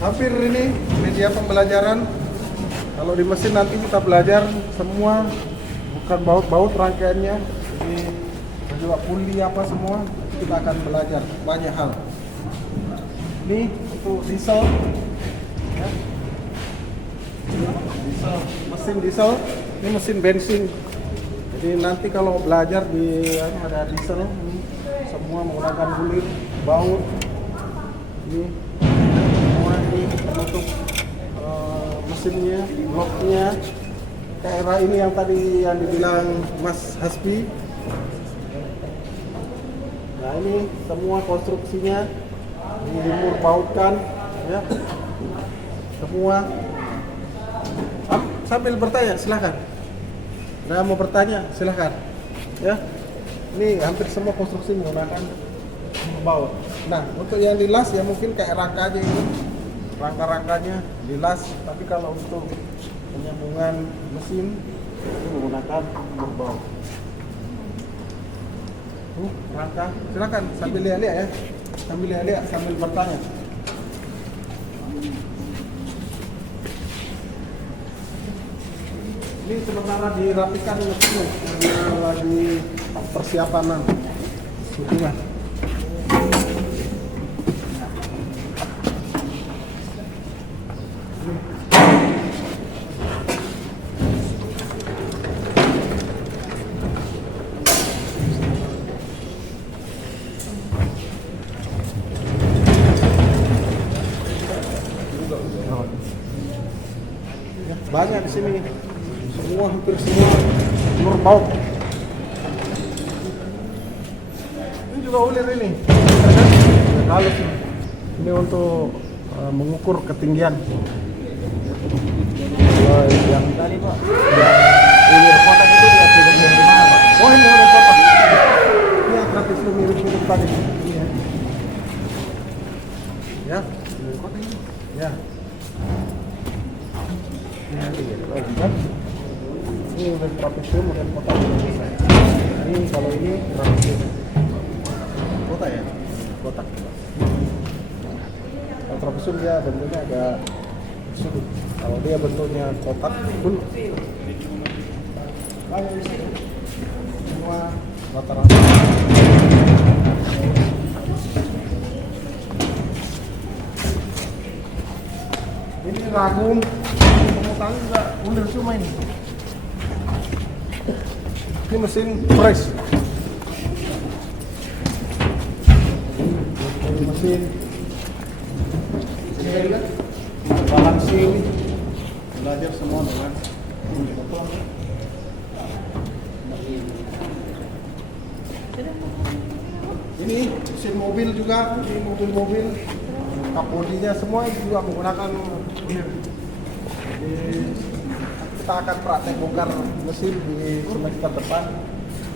hampir ini media pembelajaran. Kalau di mesin nanti kita belajar semua, bukan baut rangkaiannya, ini juga puli apa semua. Nanti kita akan belajar banyak hal. Ini untuk diesel, ya. Mesin diesel, ini mesin bensin. Jadi nanti kalau belajar di ada diesel, ini semua menggunakan ulir, baut. Ini semua ini untuk mesinnya, bloknya. Kayak ini yang tadi yang dibilang Mas Hasbi. Nah ini semua konstruksinya dijemur bautkan, ya. Semua. Sambil bertanya silakan. Nah mau bertanya silakan, ya. Ini hampir semua konstruksi menggunakan baut. Nah untuk yang dilas ya mungkin kayak rangkanya ini, rangka-rangkanya dilas. Tapi kalau untuk penyambungan mesin itu menggunakan baut. Rangka, silakan sambil lihat-lihat ya, sambil bertanya. Ini sementara dirapikan mesinnya karena lagi persiapan hubungan. Banyak di sini. Hampir semua telur baut. Ini juga ulir ini. Halus. Ini untuk mengukur ketinggian. Yang tadi Pak, yang ulir kotak itu dia di mana Pak? Oh ini ulir kotak. Ini yang gratis lu mirip-mirip tadi. Ini ya. Ya, ulir kotak ini. Ya. Ini udah trapesium dan kotak. Ini kalau ini trapesium kotak ya, kotak. Kalau trapesium dia bentuknya agak sudut. Kalau dia bentuknya kotak pun semua rata-rata. Ini ragum, pemutangan juga ulir semua ini. Ini mesin press. Ini mesin balancing. Belajar semua dengan ini mesin mobil juga. Ini mobil-mobil kapodinya semua juga menggunakan ulir. Kita akan praktek bongkar mesin di semester depan,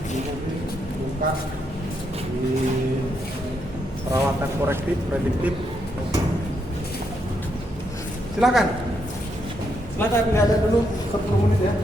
di mobil bongkar, di perawatan korektif, prediktif. Silakan nggak ada dulu 10 menit ya.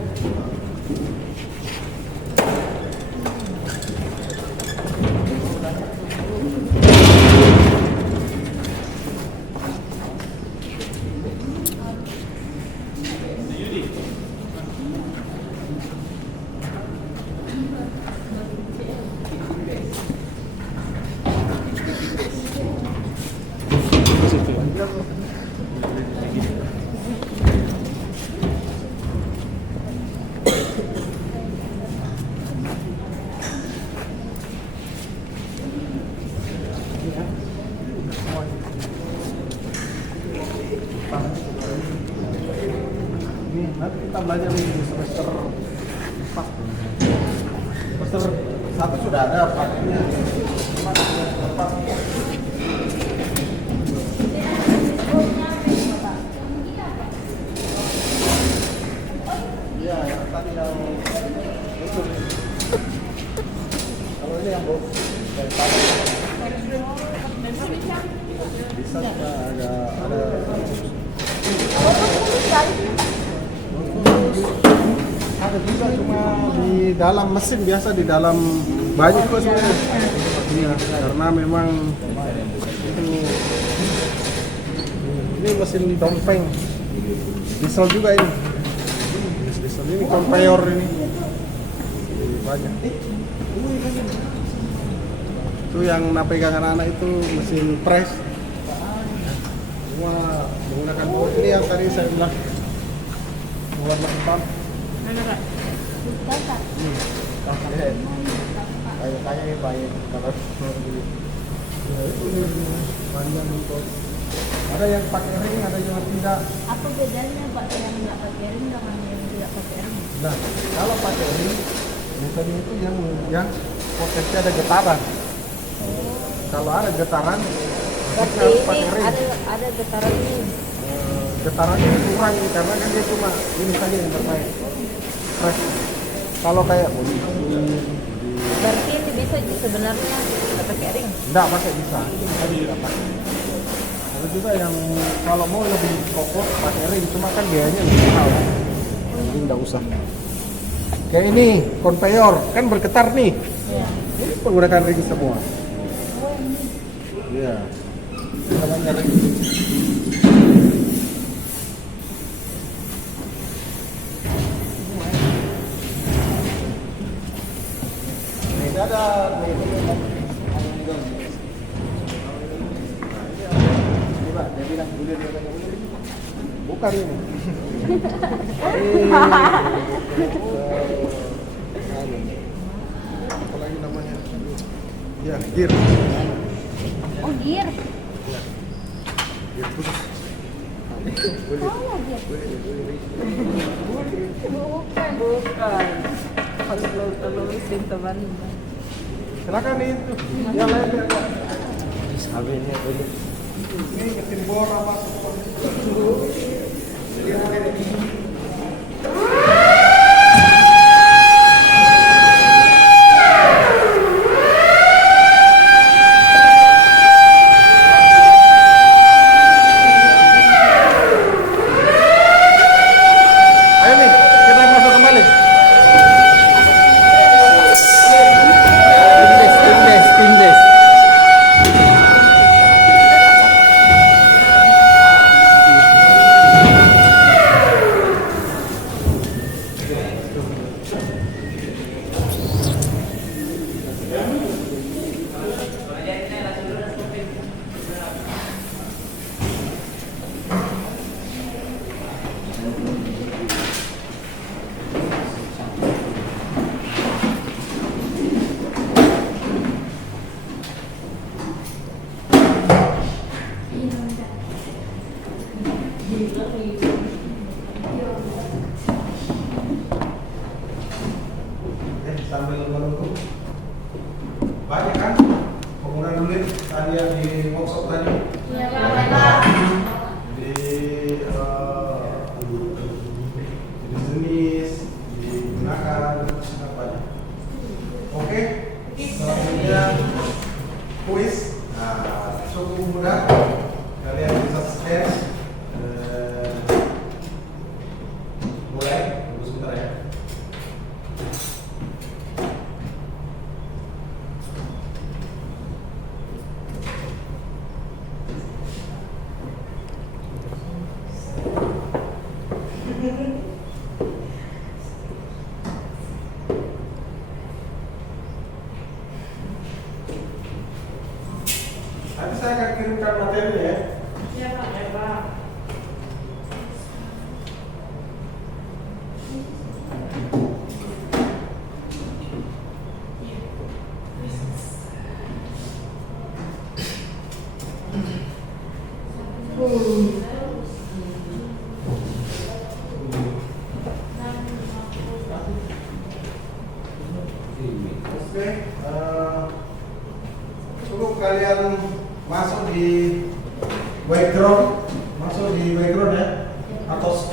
Ini nanti kita belajar di semester 4. Semester 1 sudah ada praktiknya. Semester 4. Iya, yang tadi yang itu. Kalau ini yang bau kayak tadi. Bisa juga ada ada juga cuma di dalam mesin biasa di dalam banyak kok sebenarnya. Iya, karena memang ini mesin dompeng diesel juga ini. Diesel ini conveyor ini banyak. Itu yang pegang anak-anak itu mesin press. Semua menggunakan ini yang tadi saya bilang warna hitam. Kayak baik kalau panjang untuk ada yang pakai ring, ada yang tidak. Apa bedanya Pak yang nggak pakai ring dengan yang tidak pakai ring? Nah, kalau pakai ring metode itu yang potensi ada getaran. Kalau ada getaran, Tapi harus ini pakai ring. ada getaran ini. Getarannya kurang ini karena kan dia cuma ini saja yang bermain. Press. Kalau kayak Berarti ini bisa sebenarnya kita pakai ring. enggak pakai bisa, tapi tidak pakai. Ada juga yang kalau mau lebih kokoh pakai ring, cuma kan biayanya lebih mahal. Jadi enggak usah. Kayak ini conveyor kan bergetar nih. Ya. Ini menggunakan ring semua. Iya. Ini namanya ring. Ini ada nih. Dia bilang bulir, dia tanya bulir. Bukan ini. Apa lagi namanya? Ya, gear. Oh gear. Gear khusus. Salah gear. Bukan. Harus lulus pintu Bandung. Silakan itu. Yang lain ya. Ini mesin bor apa semua. Jadi ada ini. Ayo nih, kita masuk kembali. Stainless. Sambil menunggu banyak kan penggunaan duit tadi yang di workshop tadi Iya Pak. di jenis digunakan apa. Oke, selanjutnya kuis. Nah, cukup mudah, kalian bisa scan. Mulai, tunggu sebentar ya. Nanti saya akan kirimkan materinya ya. Iya Pak.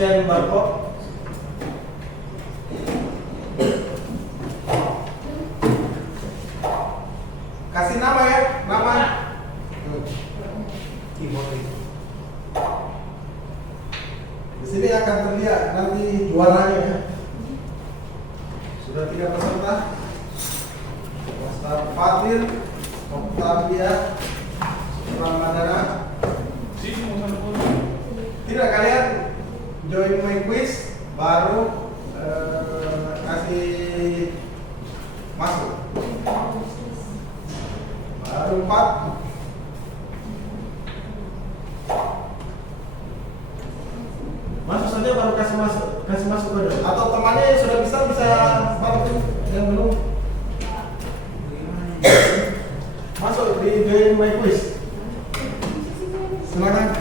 scan barcode. Kasih nama ya, nama. Di sini akan terlihat nanti juaranya ya. Sudah 3 peserta. Ustaz Fatir, Octavia, Ramadana. Sini mau sana pun. Tidak, kalian join my quiz baru kasih masuk. Baru 4. Masuk saja baru kasih masuk dulu. Atau temannya yang sudah bisa bantu yang belum. Masuk di join my quiz. Silakan.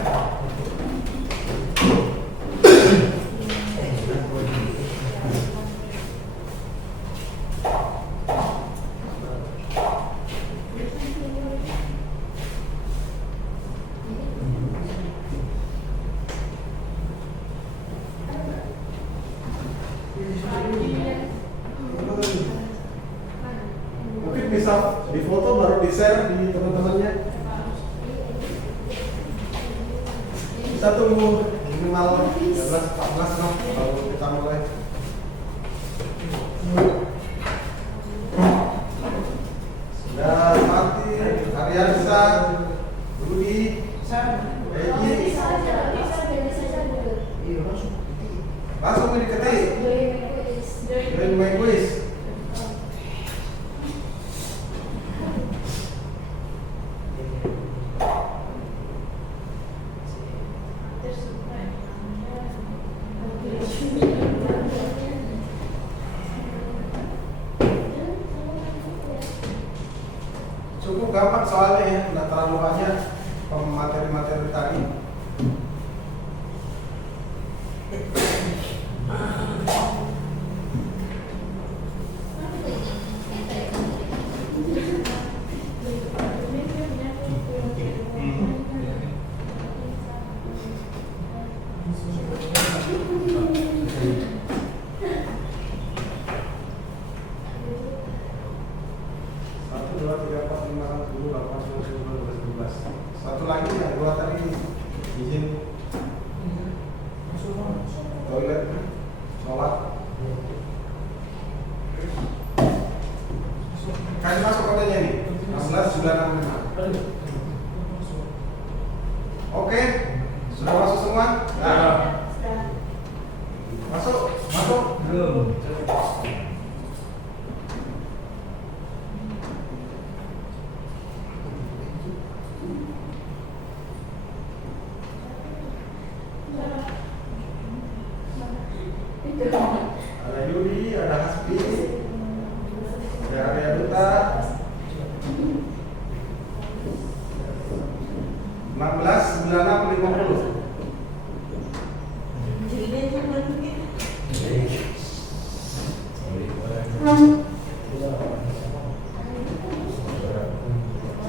Mungkin bisa difoto baru di-share di teman-temannya. Bisa tunggu minimal 13-14 no, kalau kita mulai. Sudah mati, Ariansa, Rudi, Egi. Langsung diketik. Join my quiz. Cukup gampang soalnya ya, tidak terlalu banyak materi-materi tadi. Satu lagi yang dua tadi izin toilet, sholat. Kasih masuk kodenya ini 16965. Oke, sudah masuk semua? Nah. Masuk. Belum. Ada Yudi, ada Hasbi, ada Arya Duta, 169650.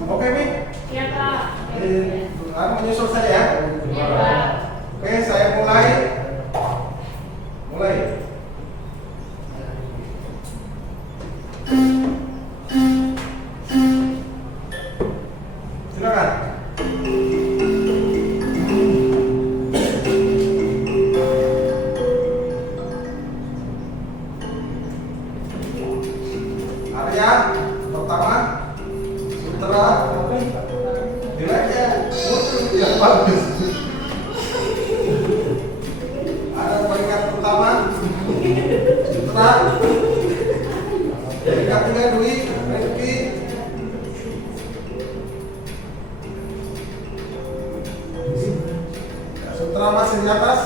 Oke, Mi? Iya, Pak. Menyusul saya ya? Iya, Pak. Oke, saya mulai. Silakan. Arya pertama, Sutra, nilainya yang bagus. Ada peringkat pertama, Sutra. Peringkat 3 Dwi, Rifki. Sutra masih di atas.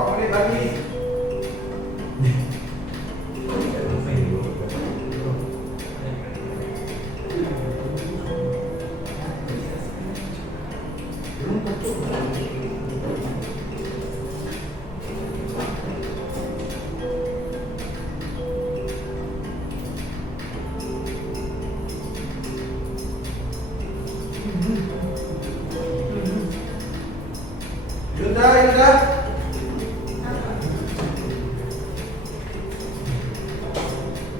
5 menit lagi. Yuda.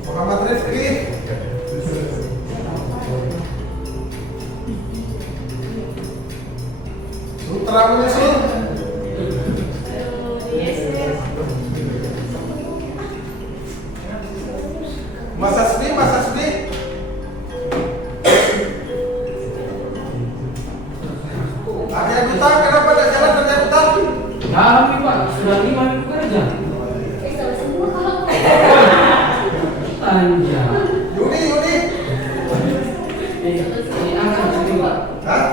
Muhammad Rizki. Sutra menyusul. Mas Asmi. Arya Duta, kenapa tidak jalan Arya Duta? Dalam nih Pak, sudah 5 minggu kerja. Anja. Yuni. Angkat sini Pak. Hah?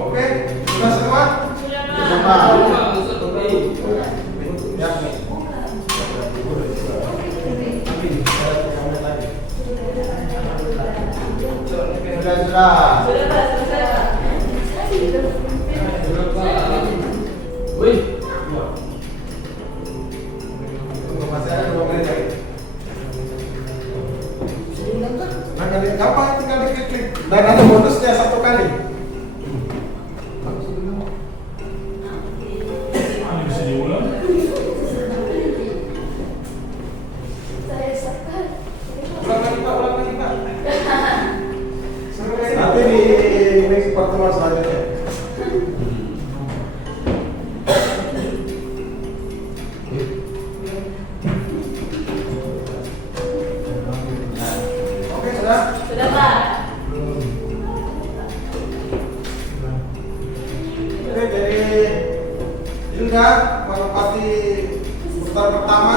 Oke, sudah semua? Ya. Sudah. Wih. Masih ada 2 menit lagi. Nah, gampang tinggal diklik. Dan ada bonusnya 1 kali. Ini bisa diulang. Ulang lagi Pak. Nanti di next pertemuan selanjutnya. Oke, sudah? Sudah Pak. Oke, jadi Yunda menempati putar pertama.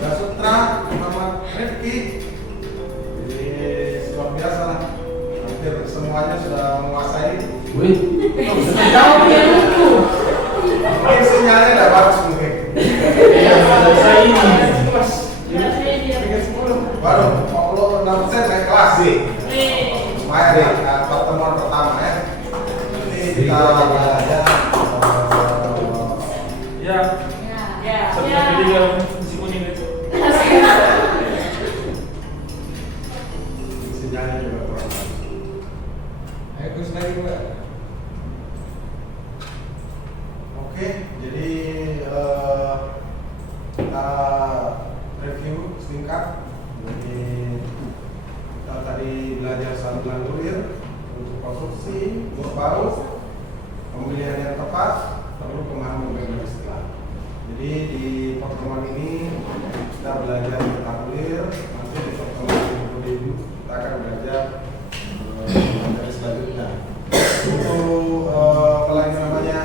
Sutra Muhammad Rizki. Jadi luar biasa lah. Hampir semuanya sudah menguasai. Wih. Sudah jauh ya itu. Mungkin sinyalnya tidak bagus mungkin. Ya, selesai ini. Bikin 10. Baru 46% naik kelas sih. Lumayan ya, pertemuan pertama ya. Ini kita belajar. Ya. Satu kali dia fungsi kuning itu. Sinyalnya juga kurang. Ayo terus lagi Pak. Oke, jadi kita review singkat. Jadi kita tadi belajar saluran kurir untuk konstruksi, baut, pemilihan yang tepat, perlu pemahaman mengenai istilah. Jadi di pertemuan ini kita belajar tentang kulir. Nanti di pertemuan berikutnya kita akan belajar materi selanjutnya. Untuk apa lagi namanya?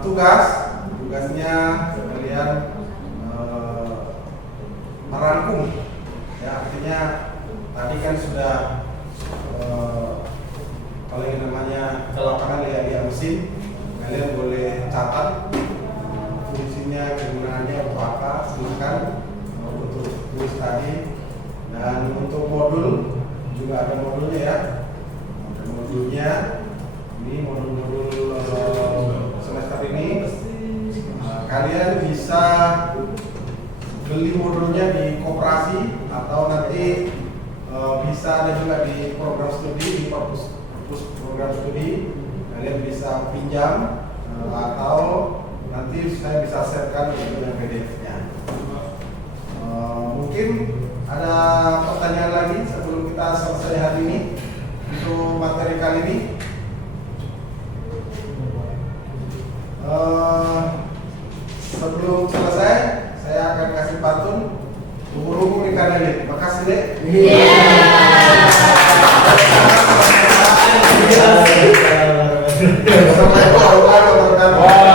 Tugasnya kalian merangkum ya, artinya tadi kan sudah kalau yang namanya lapangan lihat mesin, kalian boleh catat fungsinya, kegunaannya untuk apa, silakan untuk tulis tadi. Dan untuk modul juga ada modulnya ya, ada modulnya. Ini modul-modul semester ini. Kalian bisa beli modulnya di koperasi atau nanti bisa ada juga di program studi, di perpus program studi. Kalian bisa pinjam atau nanti saya bisa sharekan dengan PDF-nya. Mungkin ada pertanyaan lagi sebelum kita selesai hari ini untuk materi kali ini. Sebelum selesai, saya akan kasih pantun umur ikan lele. Makasih deh. Assalamualaikum warahmatullahi wabarakatuh.